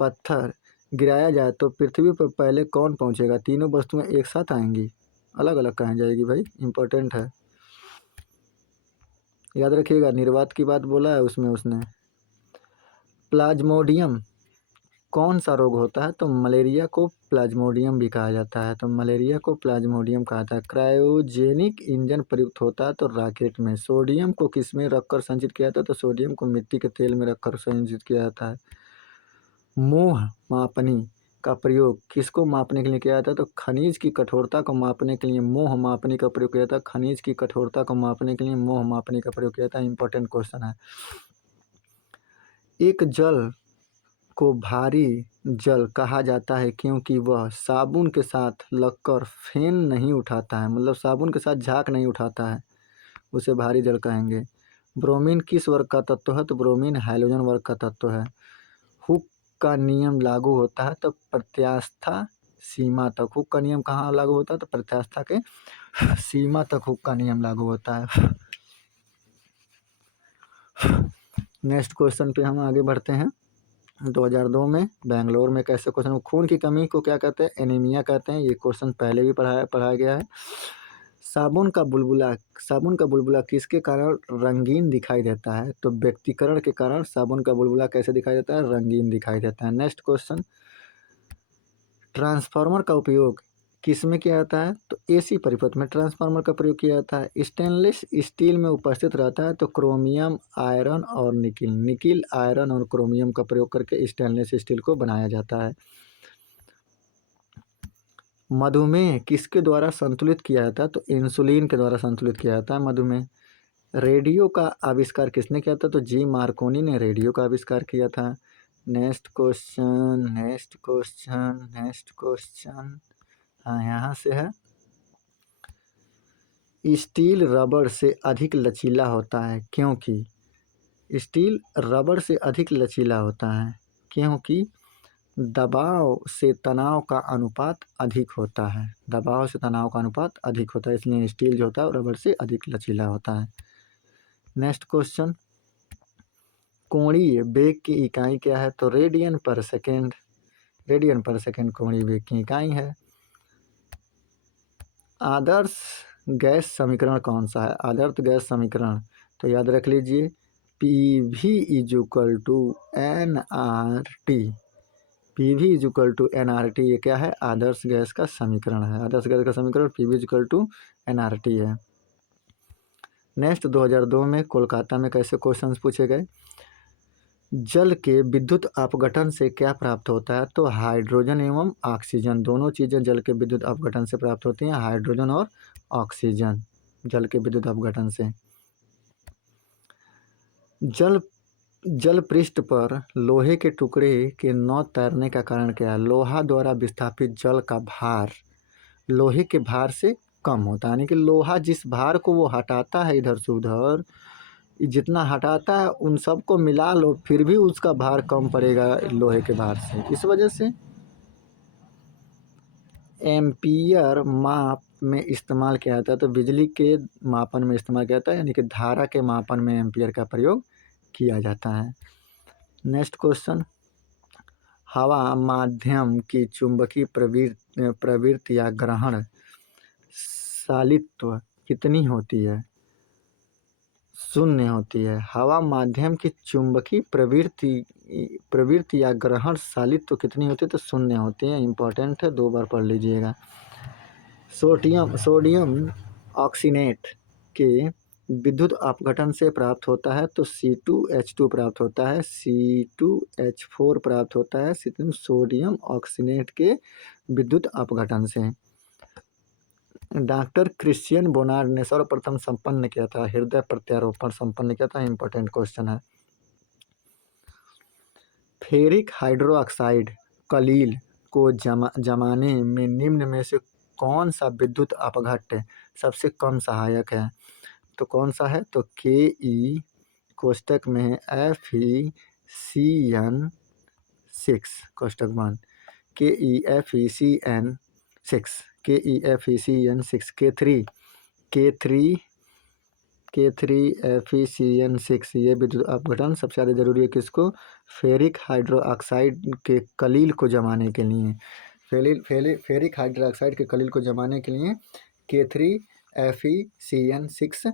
पत्थर गिराया जाए तो पृथ्वी पर पहले कौन पहुंचेगा? तीनों वस्तुएं एक साथ आएंगी, अलग अलग कहाँ जाएगी भाई? इंपॉर्टेंट है, याद रखिएगा। निर्वात की बात बोला है उसमें उसने। प्लाज्मोडियम कौन सा रोग होता है? तो मलेरिया को प्लाज्मोडियम भी कहा जाता है। तो मलेरिया को प्लाज्मोडियम कहा जाता है। क्रायोजेनिक इंजन प्रयुक्त होता है तो रॉकेट में। सोडियम को किस में रखकर संचित किया जाता है? तो सोडियम को मिट्टी के तेल में रखकर संचित किया जाता है। मोह मापनी का प्रयोग किसको मापने के लिए किया जाता है? तो खनिज की कठोरता को मापने के लिए मोह मापनी का प्रयोग किया जाता है। खनिज की कठोरता को मापने के लिए मोह मापनी का प्रयोग किया जाता है। इंपॉर्टेंट क्वेश्चन है। एक जल को भारी जल कहा जाता है क्योंकि वह साबुन के साथ लगकर फेन नहीं उठाता है, मतलब साबुन के साथ झाग नहीं उठाता है, उसे भारी जल कहेंगे। ब्रोमीन किस वर्ग का तत्व है? तो ब्रोमीन हाइड्रोजन वर्ग का तत्व है। हुक का नियम लागू होता है तो प्रत्यास्था सीमा तक। हुक का नियम कहाँ लागू होता है? तो प्रत्यास्था के सीमा तक हुक का नियम लागू होता है। नेक्स्ट क्वेश्चन पे हम आगे बढ़ते हैं। 2002 में बेंगलोर में कैसे क्वेश्चन, खून की कमी को क्या कहते हैं? एनीमिया कहते हैं। ये क्वेश्चन पहले भी पढ़ाया गया है। साबुन का बुलबुला किसके कारण रंगीन दिखाई देता है? तो व्यक्तिकरण के कारण साबुन का बुलबुला कैसे दिखाई देता है? रंगीन दिखाई देता है। नेक्स्ट क्वेश्चन, ट्रांसफार्मर का उपयोग किस में किया जाता है? तो एसी परिपथ में ट्रांसफार्मर का प्रयोग किया जाता है। स्टेनलेस स्टील में उपस्थित रहता है तो क्रोमियम, आयरन और निकिल, आयरन और क्रोमियम का प्रयोग करके स्टेनलेस स्टील को बनाया जाता है। मधुमेह किसके द्वारा संतुलित किया जाता है? तो इंसुलिन के द्वारा संतुलित किया जाता है मधुमेह। रेडियो का आविष्कार किसने किया था? तो जी मार्कोनी ने रेडियो का आविष्कार किया था। नेक्स्ट क्वेश्चन, हाँ यहाँ से है। स्टील रबर से अधिक लचीला होता है क्योंकि स्टील रबर से अधिक लचीला होता है क्योंकि दबाव से तनाव का अनुपात अधिक होता है। दबाव से तनाव का अनुपात अधिक होता है, इसलिए स्टील जो होता है रबर से अधिक लचीला होता है। नेक्स्ट क्वेश्चन, कोणीय वेग की इकाई क्या है? तो रेडियन पर सेकेंड कोणीय वेग की इकाई है। आदर्श गैस समीकरण कौन सा है? आदर्श गैस समीकरण तो याद रख लीजिए, PV equal to NRT। PV equal to NRT ये क्या है? आदर्श गैस का समीकरण है। आदर्श गैस का समीकरण PV इजुकल टू NRT है। नेक्स्ट 2002 में कोलकाता में कैसे क्वेश्चंस पूछे गए? जल के विद्युत अपघटन से क्या प्राप्त होता है? तो हाइड्रोजन एवं ऑक्सीजन, दोनों चीज़ें जल के विद्युत अपघटन से प्राप्त होती हैं, हाइड्रोजन और ऑक्सीजन जल के विद्युत अपघटन से। जल पृष्ठ पर लोहे के टुकड़े के न तैरने का कारण क्या है? लोहा द्वारा विस्थापित जल का भार लोहे के भार से कम होता है, यानी कि लोहा जिस भार को वो हटाता है इधर से उधर, जितना हटाता है उन सबको मिला लो फिर भी उसका भार कम पड़ेगा लोहे के भार से। इस वजह से एम्पियर माप में इस्तेमाल किया जाता है, तो बिजली के मापन में इस्तेमाल किया जाता है, यानी कि धारा के मापन में एम्पियर का प्रयोग किया जाता है। नेक्स्ट क्वेश्चन, हवा माध्यम की चुंबकीय प्रवृत्ति या ग्रहण सालित्व कितनी होती है? शून्य होती है। हवा माध्यम की चुंबकीय प्रवृत्ति या ग्रहण सालित्व कितनी होती है? तो शून्य होती है। इंपॉर्टेंट है, 2 बार पढ़ लीजिएगा। सोडियम ऑक्सीनेट के विद्युत अपघटन से प्राप्त होता है तो C2H2 प्राप्त होता है, C2H4 प्राप्त होता है सोडियम ऑक्सीनेट के विद्युत अपघटन से। डॉक्टर क्रिश्चियन बोनार्ड ने सर्वप्रथम संपन्न किया था हृदय प्रत्यारोपण संपन्न किया था। इंपॉर्टेंट क्वेश्चन है। फेरिक हाइड्रोक्साइड कलील को जमाने में निम्न में से कौन सा विद्युत अपघट्य सबसे कम सहायक है? तो कौन सा है? तो Ke कोष्टक में है FeCN6 कोष्टक बंद, KeFeCN6 K3FeCN6 ये विद्युत अपघटन सबसे ज़्यादा जरूरी है किसको? फेरिक हाइड्रोक्साइड के कलील को जमाने के लिए। फेरिक हाइड्रोक्साइड के कलील को जमाने के लिए K3FeCN6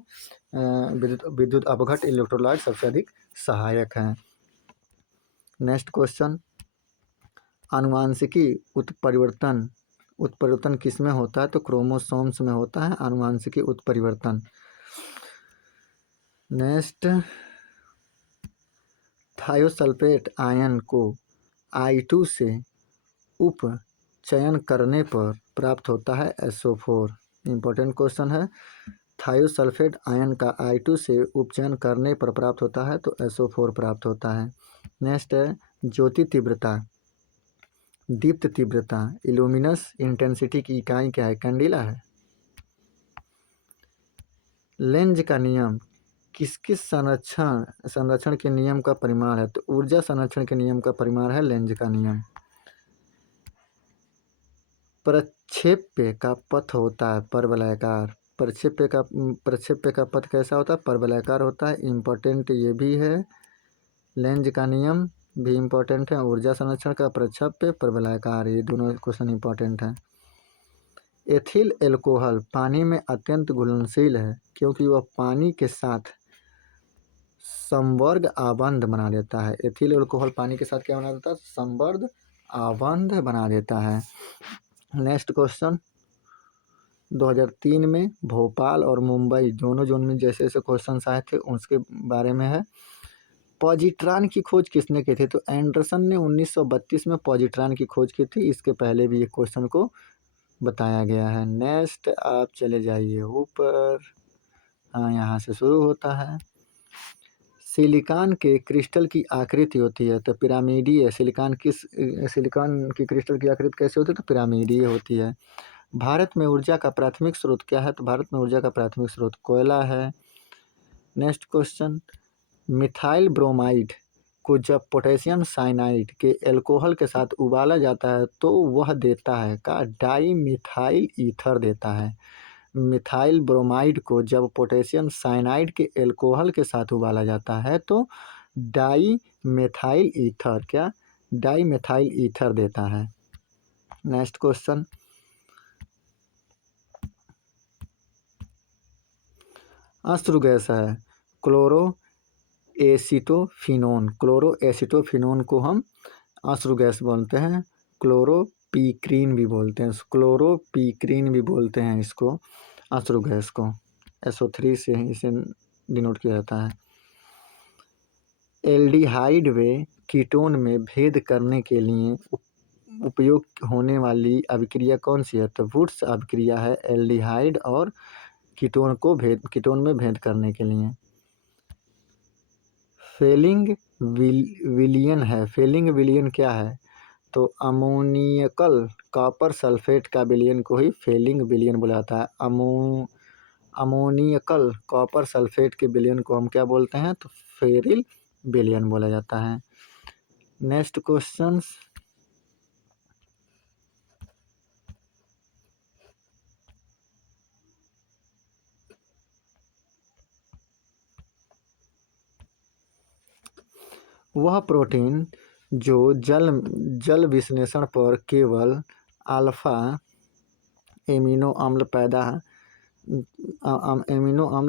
विद्युत अपघट इलेक्ट्रोलाइट सबसे अधिक सहायक हैं। नेक्स्ट क्वेश्चन, आनुवांशिकी उत्परिवर्तन किस में होता है? तो क्रोमोसोम्स में होता है आनुवांशिकी उत्परिवर्तन। नेक्स्ट, थायोसल्फेट आयन को I2 से उपचयन करने पर प्राप्त होता है SO4। इंपॉर्टेंट क्वेश्चन है। थायोसल्फेट आयन का I2 से उपचयन करने पर प्राप्त होता है तो SO4 प्राप्त होता है। नेक्स्ट है ज्योति तीव्रता, दीप्त तीव्रता, इल्यूमिनस इंटेंसिटी की इकाई क्या है? कैंडिला है। लेंज का नियम किसके संरक्षण संरक्षण के नियम का परिमाण है? तो ऊर्जा संरक्षण के नियम का परिमाण है लेंज का नियम। प्रक्षेप्य का पथ होता है परवलयाकार। प्रक्षेप्य का पथ कैसा होता है? परवलयाकार होता है। इम्पोर्टेंट ये भी है, लेंज का नियम भी इम्पोर्टेंट है। ऊर्जा संरक्षण का प्रक्षेप्य परवलयाकार, ये दोनों क्वेश्चन इम्पोर्टेंट हैं। एथिल एल्कोहल पानी में अत्यंत घुलनशील है क्योंकि वह पानी के साथ संवर्ग आबंध बना देता है। एथिल एल्कोहल पानी के साथ क्या बना देता है? संवर्ग आबंध बना देता है। नेक्स्ट क्वेश्चन 2003 में भोपाल और मुंबई दोनों जोन में जैसे जैसे क्वेश्चन आए थे उसके बारे में है। पॉजिट्रॉन की खोज किसने की थी? तो एंडरसन ने 1932 में पॉजिट्रॉन की खोज की थी। इसके पहले भी एक क्वेश्चन को बताया गया है। नेक्स्ट आप चले जाइए ऊपर, हाँ यहाँ से शुरू होता है। सिलिकॉन के क्रिस्टल की आकृति होती है तो पिरामिडीय। सिलिकॉन की क्रिस्टल की आकृति कैसे होती है? तो पिरामिडीय होती है। भारत में ऊर्जा का प्राथमिक स्रोत क्या है? तो भारत में ऊर्जा का प्राथमिक स्रोत कोयला है। नेक्स्ट क्वेश्चन, मिथाइल ब्रोमाइड को जब पोटेशियम साइनाइड के एल्कोहल के साथ उबाला जाता है तो वह देता है का डाई मिथाइल ईथर देता है। मिथाइल ब्रोमाइड को जब पोटेशियम साइनाइड के एल्कोहल के साथ उबाला जाता है तो डाई मिथाइल ईथर क्या डाई मिथाइल ईथर देता है। नेक्स्ट क्वेश्चन, अश्रु गैस है क्लोरो एसिटोफिनोन। क्लोरो एसिटोफिनोन को हम अश्रु गैस बोलते हैं। क्लोरोपीक्रीन भी बोलते हैं, क्लोरोपीक्रीन भी बोलते हैं इसको, अश्रु गैस को। SO3 से इसे डिनोट किया जाता है। एल्डिहाइड व कीटोन में भेद करने के लिए उपयोग होने वाली अभिक्रिया कौन सी है? तो वुड्स अभिक्रिया है एल्डिहाइड और कीटोन में भेद करने के लिए। फेलिंग विलियन है। फेलिंग विलियन क्या है? तो अमोनियकल कॉपर सल्फेट का विलयन को ही फेलिंग विलयन बोला जाता है। अमोनियकल कॉपर सल्फेट के विलयन को हम क्या बोलते हैं? तो फेरिल विलयन बोला जाता है। नेक्स्ट क्वेश्चन, वह प्रोटीन जो जल विश्लेषण पर केवल अल्फा एमिनो अम्ल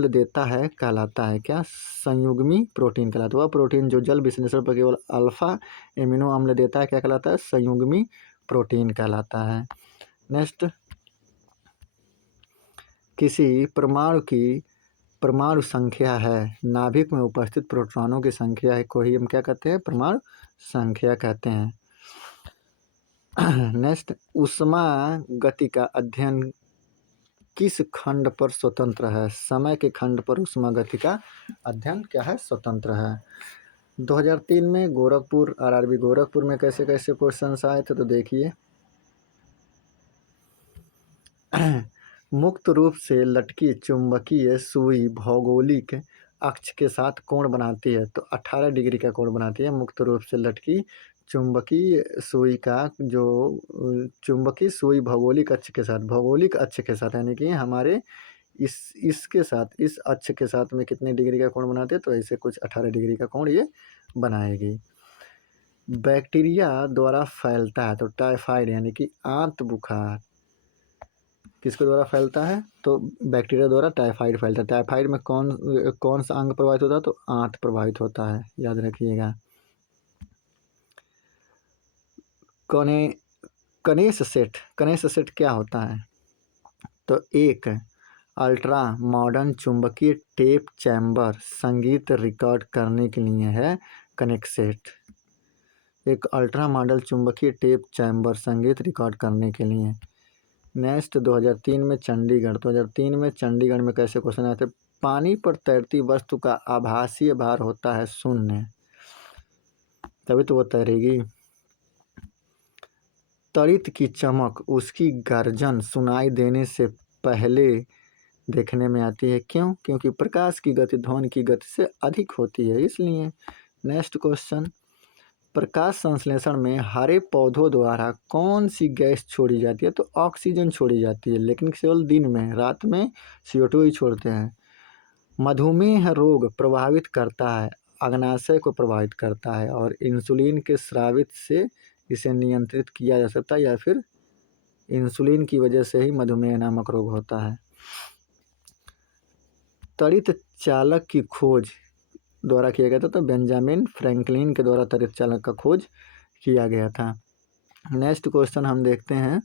देता है कहलाता है क्या? संयुग्मी प्रोटीन कहलाता है। वह प्रोटीन जो जल विश्लेषण पर केवल अल्फा एमिनो अम्ल देता है क्या कहलाता है? संयुग्मी प्रोटीन कहलाता है। नेक्स्ट, किसी परमाणु संख्या है, नाभिक में उपस्थित प्रोटॉनों की संख्या है को ही हम क्या कहते हैं? परमाणु संख्या कहते हैं। नेक्स्ट, ऊष्मा गति का अध्ययन किस खंड पर स्वतंत्र है? समय के खंड पर ऊष्मा गति का अध्ययन क्या है? स्वतंत्र है। 2003 में गोरखपुर RRB गोरखपुर में कैसे कैसे क्वेश्चन आए थे? तो देखिए, मुक्त रूप से लटकी चुंबकीय सुई भौगोलिक अक्ष के साथ कोण बनाती है तो 18 डिग्री का कोण बनाती है। मुक्त रूप से लटकी चुंबकीय सुई भौगोलिक अक्ष के साथ यानी कि हमारे इस अक्ष के साथ में कितने डिग्री का कोण बनाते हैं? तो ऐसे कुछ 18 डिग्री का कोण ये बनाएगी। बैक्टीरिया द्वारा फैलता है तो टाइफाइड यानी कि आंत बुखार किसके द्वारा फैलता है? तो बैक्टीरिया द्वारा टाइफाइड फैलता है। टाइफाइड में कौन सा अंग प्रभावित होता है? तो आंत प्रभावित होता है, याद रखिएगा। कनेस सेट क्या होता है? तो एक अल्ट्रा मॉडर्न चुंबकीय टेप चैम्बर संगीत रिकॉर्ड करने के लिए है। कनेक्सेट एक अल्ट्रा मॉडल चुंबकीय टेप चैम्बर संगीत रिकॉर्ड करने के लिए। नेक्स्ट 2003 में चंडीगढ़ में कैसे क्वेश्चन आए थे? पानी पर तैरती वस्तु का आभासीय भार होता है 0, तभी तो वो तैरेगी। तड़ित की चमक उसकी गर्जन सुनाई देने से पहले देखने में आती है। क्यों? क्योंकि प्रकाश की गति ध्वनि की गति से अधिक होती है, इसलिए। नेक्स्ट क्वेश्चन, प्रकाश संश्लेषण में हरे पौधों द्वारा कौन सी गैस छोड़ी जाती है? तो ऑक्सीजन छोड़ी जाती है, लेकिन केवल दिन में, रात में CO2 ही छोड़ते हैं। मधुमेह रोग प्रभावित करता है, अग्नाशय को प्रभावित करता है और इंसुलिन के स्रावित से इसे नियंत्रित किया जा सकता है, या फिर इंसुलिन की वजह से ही मधुमेह नामक रोग होता है। त्वरित चालक की खोज द्वारा किया गया था, तो बेंजामिन फ्रैंकलिन के द्वारा त्वरित चालक का खोज किया गया था। नेक्स्ट क्वेश्चन हम देखते हैं।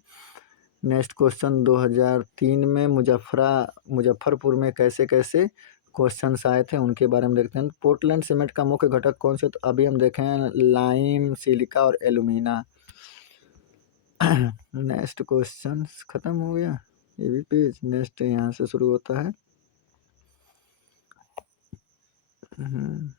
नेक्स्ट क्वेश्चन 2003 में मुजफ्फरपुर में कैसे कैसे क्वेश्चंस आए थे उनके बारे में देखते हैं। पोर्टलैंड सीमेंट का मुख्य घटक कौन से? तो अभी हम देखें लाइम, सिलिका और एल्यूमिना। नेक्स्ट क्वेश्चन खत्म हो गया ये भी पेज। नेक्स्ट यहाँ से शुरू होता है। हम्म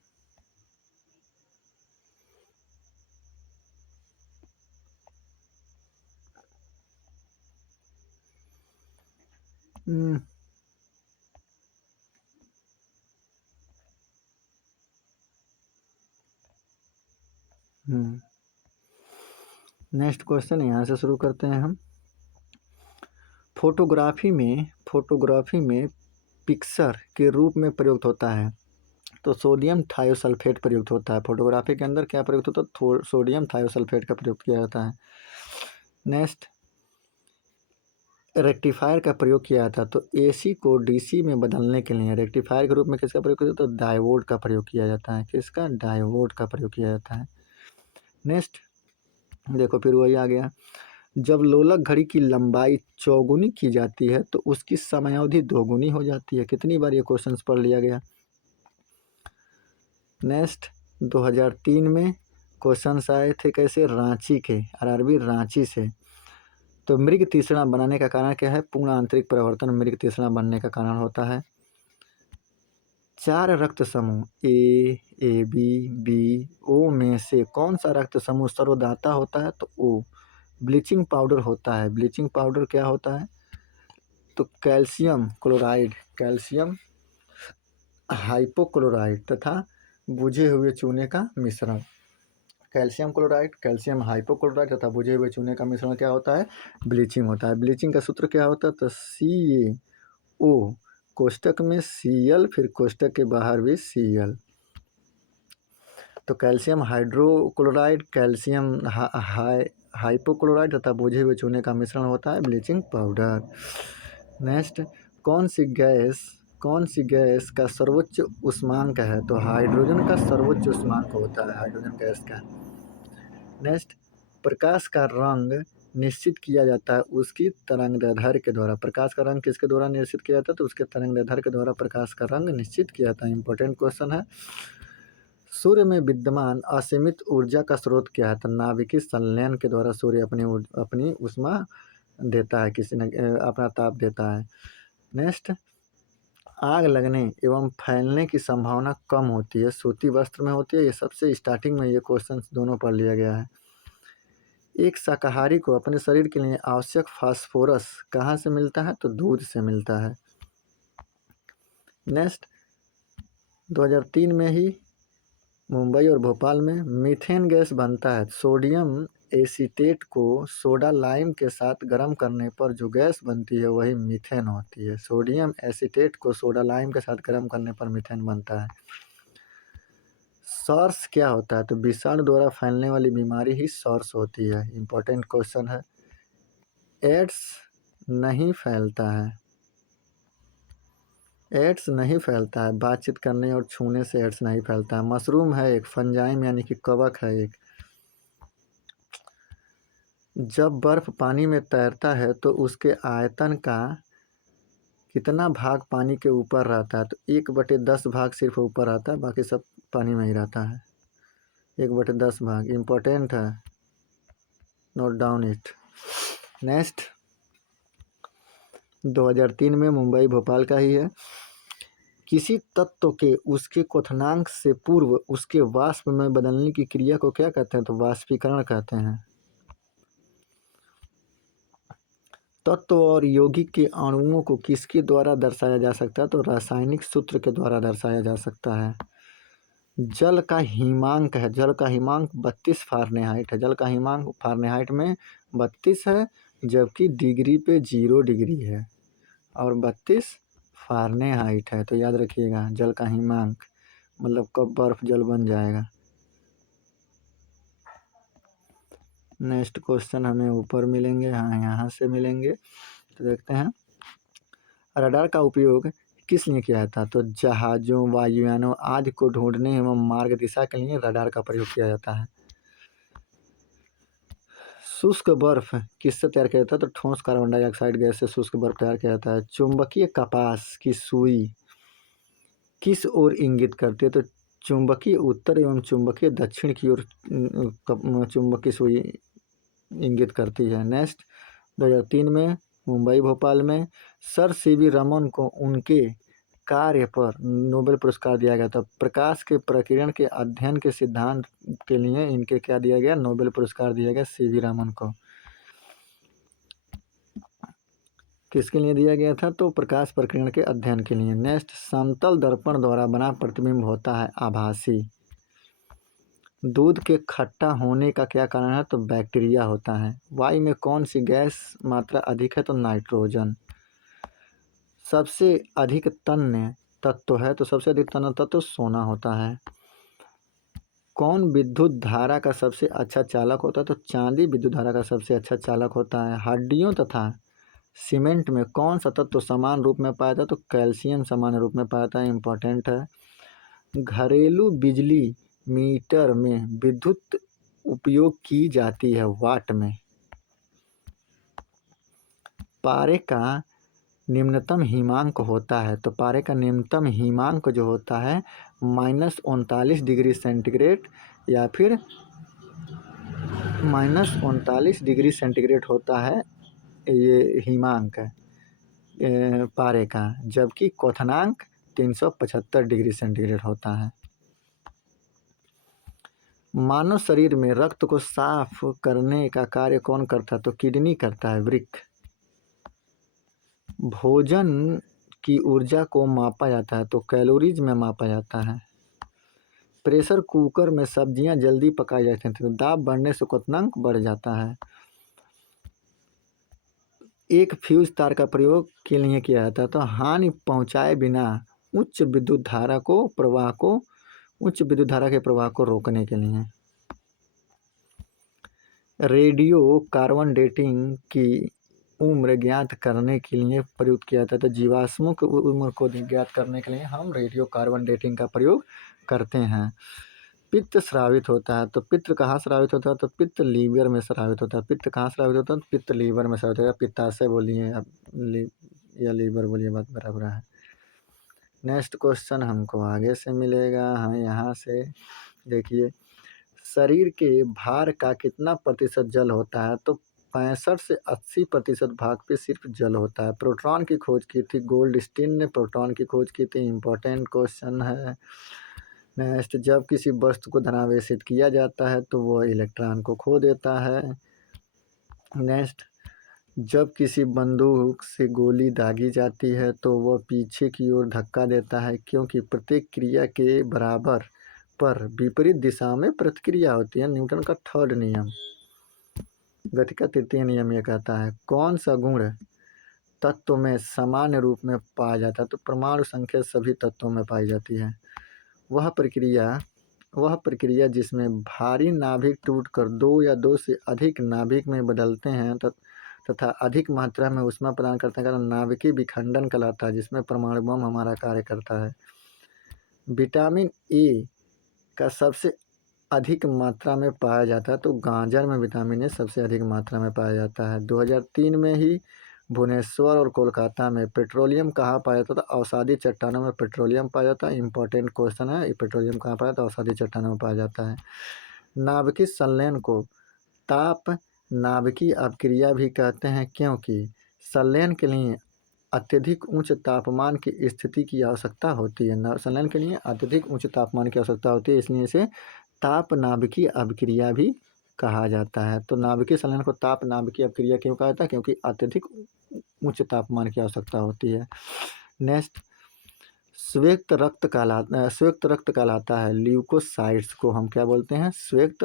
नेक्स्ट क्वेश्चन यहाँ से शुरू करते हैं हम। फोटोग्राफी में पिक्चर के रूप में प्रयुक्त होता है, तो सोडियम थायोसल्फेट प्रयुक्त होता है। फोटोग्राफी के अंदर क्या प्रयुक्त होता है? सोडियम थायोसल्फेट का प्रयोग किया जाता है। नेक्स्ट, रेक्टिफायर का प्रयोग किया जाता है, तो AC को DC में बदलने के लिए रेक्टिफायर के रूप में किसका प्रयोग किया जाता है? तो डायोड का प्रयोग किया जाता है। किसका? डायोड का प्रयोग किया जाता है। नेक्स्ट देखो, फिर वही आ गया। जब लोलक घड़ी की लंबाई चौगुनी की जाती है तो उसकी समयावधि दोगुनी हो जाती है। कितनी बार ये क्वेश्चंस पढ़ लिया गया। नेक्स्ट 2003 में क्वेश्चंस आए थे कैसे? रांची के, RRB रांची से। तो मृग तृष्णा बनाने का कारण क्या है? पूर्ण आंतरिक परिवर्तन मृग तृष्णा बनने का कारण होता है। 4 रक्त समूह AB BO में से कौन सा रक्त समूह सर्वदाता होता है? तो O। ब्लीचिंग पाउडर होता है। ब्लीचिंग पाउडर क्या होता है? तो कैल्शियम क्लोराइड, कैल्शियम हाइपोक्लोराइड तथा बुझे हुए चूने का मिश्रण। कैल्शियम क्लोराइड, कैल्शियम हाइपोक्लोराइड तथा बुझे हुए चूने का मिश्रण क्या होता है? ब्लीचिंग होता है। ब्लीचिंग का सूत्र क्या होता है? तो CaO, कोष्टक में Cl, फिर कोष्टक के बाहर भी Cl। तो कैल्शियम हाइड्रोक्लोराइड, कैल्शियम हाइपोक्लोराइड तथा बुझे हुए चूने का मिश्रण होता है ब्लीचिंग पाउडर। नेक्स्ट, कौन सी गैस का सर्वोच्च उष्मांक है? तो हाइड्रोजन का सर्वोच्च उष्मांक होता है हाइड्रोजन गैस का। नेक्स्ट, प्रकाश का रंग निश्चित किया जाता है उसकी तरंगदैर्ध्य के द्वारा। प्रकाश का रंग किसके द्वारा निश्चित किया जाता है? तो उसके तरंगदैर्ध्य के द्वारा प्रकाश का रंग निश्चित किया जाता है। इंपॉर्टेंट क्वेश्चन है। सूर्य में विद्यमान असीमित ऊर्जा का स्रोत क्या है? तो नाभिकीय संलयन के द्वारा सूर्य अपनी ऊष्मा देता है, किसी ने अपना ताप देता है। नेक्स्ट, आग लगने एवं फैलने की संभावना कम होती है, सूती वस्त्र में होती है। ये सबसे स्टार्टिंग में ये क्वेश्चन दोनों पढ़ लिया गया है। एक शाकाहारी को अपने शरीर के लिए आवश्यक फास्फोरस कहाँ से मिलता है? तो दूध से मिलता है। नेक्स्ट, 2003 में ही मुंबई और भोपाल में मीथेन गैस बनता है। सोडियम एसीटेट को सोडा लाइम के साथ गर्म करने पर जो गैस बनती है वही मीथेन होती है। सोडियम एसीटेट को सोडा लाइम के साथ गर्म करने पर मीथेन बनता है। सॉर्स क्या होता है? तो विषाणु द्वारा फैलने वाली बीमारी ही सॉर्स होती है। इंपॉर्टेंट क्वेश्चन है। एड्स नहीं फैलता है, एड्स नहीं फैलता है, बातचीत करने और छूने से एड्स नहीं फैलता है। मशरूम है एक, फंजाइम यानी कि कवक है एक। जब बर्फ पानी में तैरता है तो उसके आयतन का कितना भाग पानी के ऊपर रहता है? तो 1/10 भाग सिर्फ ऊपर आता है, बाकी सब पानी में ही रहता है। 1/10 भाग इम्पोर्टेंट है, नोट डाउन इट। नेक्स्ट 2003 में मुंबई भोपाल का ही है। किसी तत्व के उसके क्वथनांक से पूर्व उसके वाष्प में बदलने की क्रिया को क्या कहते हैं? तो वाष्पीकरण कहते हैं। तत्व और यौगिक के अणुओं को किसके द्वारा दर्शाया जा सकता है? तो रासायनिक सूत्र के द्वारा दर्शाया जा सकता है। जल का हिमांक है, जल का हिमांक 32 फ़ारेनहाइट है। जल का हिमांक फ़ारेनहाइट में 32 है, जबकि डिग्री पे 0 डिग्री है और 32 फ़ारेनहाइट है। तो याद रखिएगा, जल का हिमांक मतलब कब बर्फ जल बन जाएगा। नेक्स्ट क्वेश्चन हमें ऊपर मिलेंगे, हाँ यहाँ से मिलेंगे। तो देखते हैं, रडार का उपयोग किस लिए किया जाता है? तो जहाज़ों, वायुयानों आदि को ढूंढने एवं मार्ग दिशा के लिए रडार का प्रयोग किया जाता है। शुष्क बर्फ किससे तैयार किया जाता है? तो ठोस कार्बन डाइऑक्साइड गैस से शुष्क बर्फ तैयार किया जाता है। चुंबकीय कपास की सुई किस ओर इंगित करती है? तो चुंबकीय उत्तर एवं चुंबकीय दक्षिण की ओर चुंबकीय सुई इंगित करती है। नेक्स्ट, 2003 में मुंबई भोपाल में सर सीवी रमन को उनके कार्य पर नोबेल पुरस्कार दिया गया था। प्रकाश के प्रकीर्णन के अध्ययन के सिद्धांत के लिए इनके क्या दिया गया? नोबेल पुरस्कार दिया गया सीवी रमन को। किसके लिए दिया गया था? तो प्रकाश प्रकीर्णन के अध्ययन के लिए। नेक्स्ट, समतल दर्पण द्वारा बना प्रतिबिंब होता है आभासी। दूध के खट्टा होने का क्या कारण है? तो बैक्टीरिया होता है। वायु में कौन सी गैस मात्रा अधिक है? तो नाइट्रोजन। सबसे अधिक तन्य तत्व है? तो सबसे अधिक तन्य तत्व सोना होता है। कौन विद्युत धारा का सबसे अच्छा चालक होता है? तो चांदी विद्युत धारा का सबसे अच्छा चालक होता है। हड्डियों तथा सीमेंट में कौन सा तत्व समान रूप में पाया जाता है? तो कैल्शियम समान रूप में पाया जाता है, इम्पोर्टेंट है। घरेलू बिजली मीटर में विद्युत उपयोग की जाती है वाट में। पारे का निम्नतम हिमांक होता है, तो पारे का निम्नतम हिमांक जो होता है -39 डिग्री सेंटीग्रेड या फिर -39 डिग्री सेंटीग्रेड होता है ये हिमांक पारे का, जबकि क्वथनांक 375 डिग्री सेंटीग्रेड होता है। मानव शरीर में रक्त को साफ करने का कार्य कौन करता है? तो किडनी करता है, वृक्क। भोजन की ऊर्जा को मापा जाता है, तो कैलोरीज में मापा जाता है। प्रेशर कुकर में सब्जियां जल्दी पकाई जाती हैं, तो दाब बढ़ने से क्वथनांक बढ़ जाता है। एक फ्यूज तार का प्रयोग के लिए किया जाता है, तो हानि पहुंचाए बिना उच्च विद्युत धारा के प्रवाह को रोकने के लिए। रेडियो कार्बन डेटिंग की उम्र ज्ञात करने के लिए प्रयुक्त किया जाता है, तो जीवाश्मों की उम्र को ज्ञात करने के लिए हम रेडियो कार्बन डेटिंग का प्रयोग करते हैं। पित्त स्रावित होता है, तो पित्त कहाँ स्रावित होता है? तो पित्त लीवर में स्रावित होता है। पित्त कहाँ स्रावित होता है? तो पित्त लीवर में स्रावित होता है। पित्ताशय बोलिए या लीवर बोलिए, बात बराबर है। नेक्स्ट क्वेश्चन हमको आगे से मिलेगा, हाँ यहाँ से देखिए, शरीर के भार का कितना प्रतिशत जल होता है? तो 65 से 80% भाग पे सिर्फ जल होता है। प्रोटॉन की खोज की थी गोल्डस्टीन ने, प्रोटॉन की खोज की थी, इम्पोर्टेंट क्वेश्चन है। नेक्स्ट, जब किसी वस्तु को धनावेशित किया जाता है तो वह इलेक्ट्रॉन को खो देता है। नेक्स्ट, जब किसी बंदूक से गोली दागी जाती है तो वह पीछे की ओर धक्का देता है, क्योंकि प्रत्येक क्रिया के बराबर पर विपरीत दिशा में प्रतिक्रिया होती है। न्यूटन का थर्ड नियम, गति का तृतीय नियम ये कहता है। कौन सा गुण तत्व में सामान्य रूप में पाया जाता है? तो परमाणु संख्या सभी तत्वों में पाई जाती है। वह प्रक्रिया जिसमें भारी नाभिक टूटकर 2 या 2 से अधिक नाभिक में बदलते हैं तथा अधिक मात्रा में ऊष्मा प्रदान करते हैं, कारण नाभिकीय विखंडन कहलाता है, जिसमें परमाणु बम हमारा कार्य करता है। विटामिन ए का सबसे अधिक मात्रा में पाया जाता है, तो गाजर में विटामिन ए सबसे अधिक मात्रा में पाया जाता है। 2003 में ही भुवनेश्वर और कोलकाता में पेट्रोलियम कहाँ पाया जाता था? अवसादी चट्टानों में पेट्रोलियम पाया जाता है। इंपॉर्टेंट क्वेश्चन है, ये पेट्रोलियम कहाँ पाया जाता है? अवसादी चट्टानों में पाया जाता है। नाभिकीय संलयन को ताप नाभिकीय अपक्रिया भी कहते हैं, क्योंकि संलयन के लिए अत्यधिक उच्च तापमान की स्थिति की आवश्यकता होती है। संलयन के लिए अत्यधिक उच्च तापमान की आवश्यकता होती है, इसलिए इसे ताप नाभिकीय अपक्रिया भी कहा जाता है। तो नाभिकीय संलयन को ताप नाभिकीय अपक्रिया क्यों कहा जाता है? क्योंकि अत्यधिक उच्च तापमान की आवश्यकता होती है। नेक्स्ट, श्वेत रक्त कहलाता है। ल्यूकोसाइट्स को हम क्या बोलते हैं? श्वेत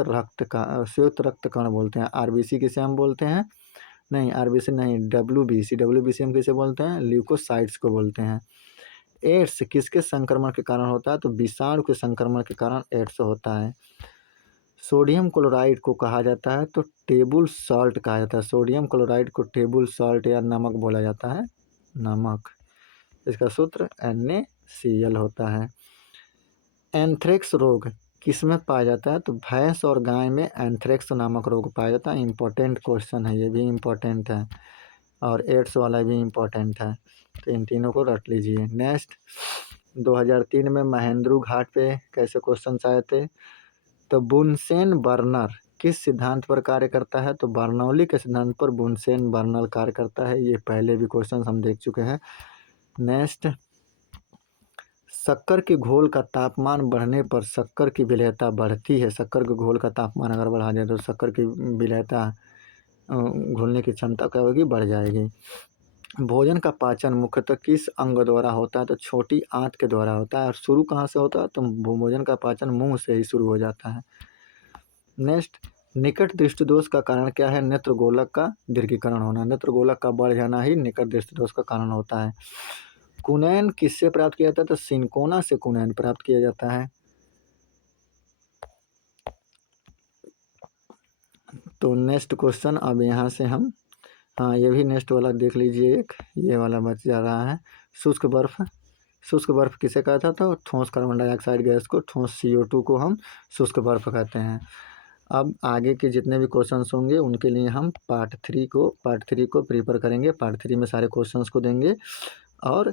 रक्त कण बोलते हैं। आरबीसी किसे हम बोलते हैं? नहीं, आरबीसी नहीं, डब्ल्यूबीसी हम किसे बोलते हैं? ल्यूकोसाइट्स को बोलते हैं। एड्स किसके संक्रमण के कारण होता है? तो विषाणु के संक्रमण के कारण एड्स होता है। सोडियम क्लोराइड को कहा जाता है तो टेबल सॉल्ट कहा जाता है। सोडियम क्लोराइड को टेबल सॉल्ट या नमक बोला जाता है, नमक। इसका सूत्र NaCl होता है। एंथ्रेक्स रोग किसमें पाया जाता है? तो भैंस और गाय में एंथ्रेक्स नामक रोग पाया जाता है। इंपॉर्टेंट क्वेश्चन है, ये भी इम्पोर्टेंट है, और एड्स वाला भी इम्पोर्टेंट है, तो इन तीनों को रट लीजिए। नेक्स्ट, 2003 में महेंद्रू घाट पे कैसे क्वेश्चन आए थे? तो बुनसेन बर्नर किस सिद्धांत पर कार्य करता है? तो बर्नौली के सिद्धांत पर बुनसेन बर्नर कार्य करता है। ये पहले भी क्वेश्चन हम देख चुके हैं। नेक्स्ट, शक्कर के घोल का तापमान बढ़ने पर शक्कर की विलेयता बढ़ती है। शक्कर के घोल का तापमान अगर बढ़ा जाए तो शक्कर की विलेयता घुलने की क्षमता क्या होगी? बढ़ जाएगी। भोजन का पाचन मुख्यतः किस अंग द्वारा होता है? तो छोटी आंत के द्वारा होता है। और शुरू कहाँ से होता है? तो भोजन का पाचन मुंह से ही शुरू हो जाता है। नेक्स्ट, निकट दृष्टि दोष का कारण क्या है? नेत्रगोलक का दीर्घीकरण होना। नेत्रगोलक का बढ़ जाना ही निकट दृष्टि दोष का कारण होता है। कुनैन किससे प्राप्त किया जाता है? तो सिंकोना से कुनैन प्राप्त किया जाता है। तो नेक्स्ट क्वेश्चन अब यहाँ से हम, हाँ ये भी नेक्स्ट वाला देख लीजिए, एक ये वाला बच जा रहा है। शुष्क बर्फ किसे कहता था? ठोस कार्बन डाइऑक्साइड गैस को, ठोस CO2 को हम शुष्क बर्फ कहते हैं। अब आगे के जितने भी क्वेश्चंस होंगे उनके लिए हम पार्ट 3 को प्रिपेयर करेंगे। पार्ट 3 में सारे क्वेश्चंस को देंगे। और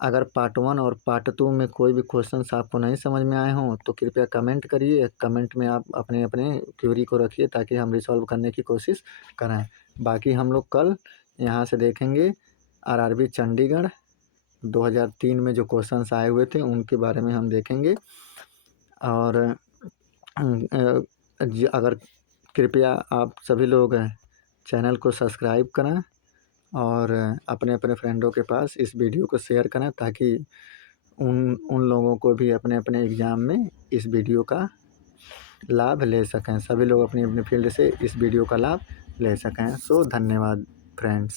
अगर पार्ट 1 और पार्ट 2 में कोई भी क्वेश्चंस आपको नहीं समझ में आए हों तो कृपया कमेंट करिए। कमेंट में आप अपने अपने क्वेरी को रखिए ताकि हम रिसॉल्व करने की कोशिश करें। बाकी हम लोग कल यहाँ से देखेंगे RRB चंडीगढ़ 2003 में जो क्वेश्चंस आए हुए थे उनके बारे में हम देखेंगे। और अगर कृपया आप सभी लोग चैनल को सब्सक्राइब करें और अपने अपने फ्रेंडों के पास इस वीडियो को शेयर करें ताकि उन लोगों को भी अपने अपने एग्ज़ाम में इस वीडियो का लाभ ले सकें। सभी लोग अपनी अपनी फील्ड से इस वीडियो का लाभ ले सकें। सो धन्यवाद फ्रेंड्स।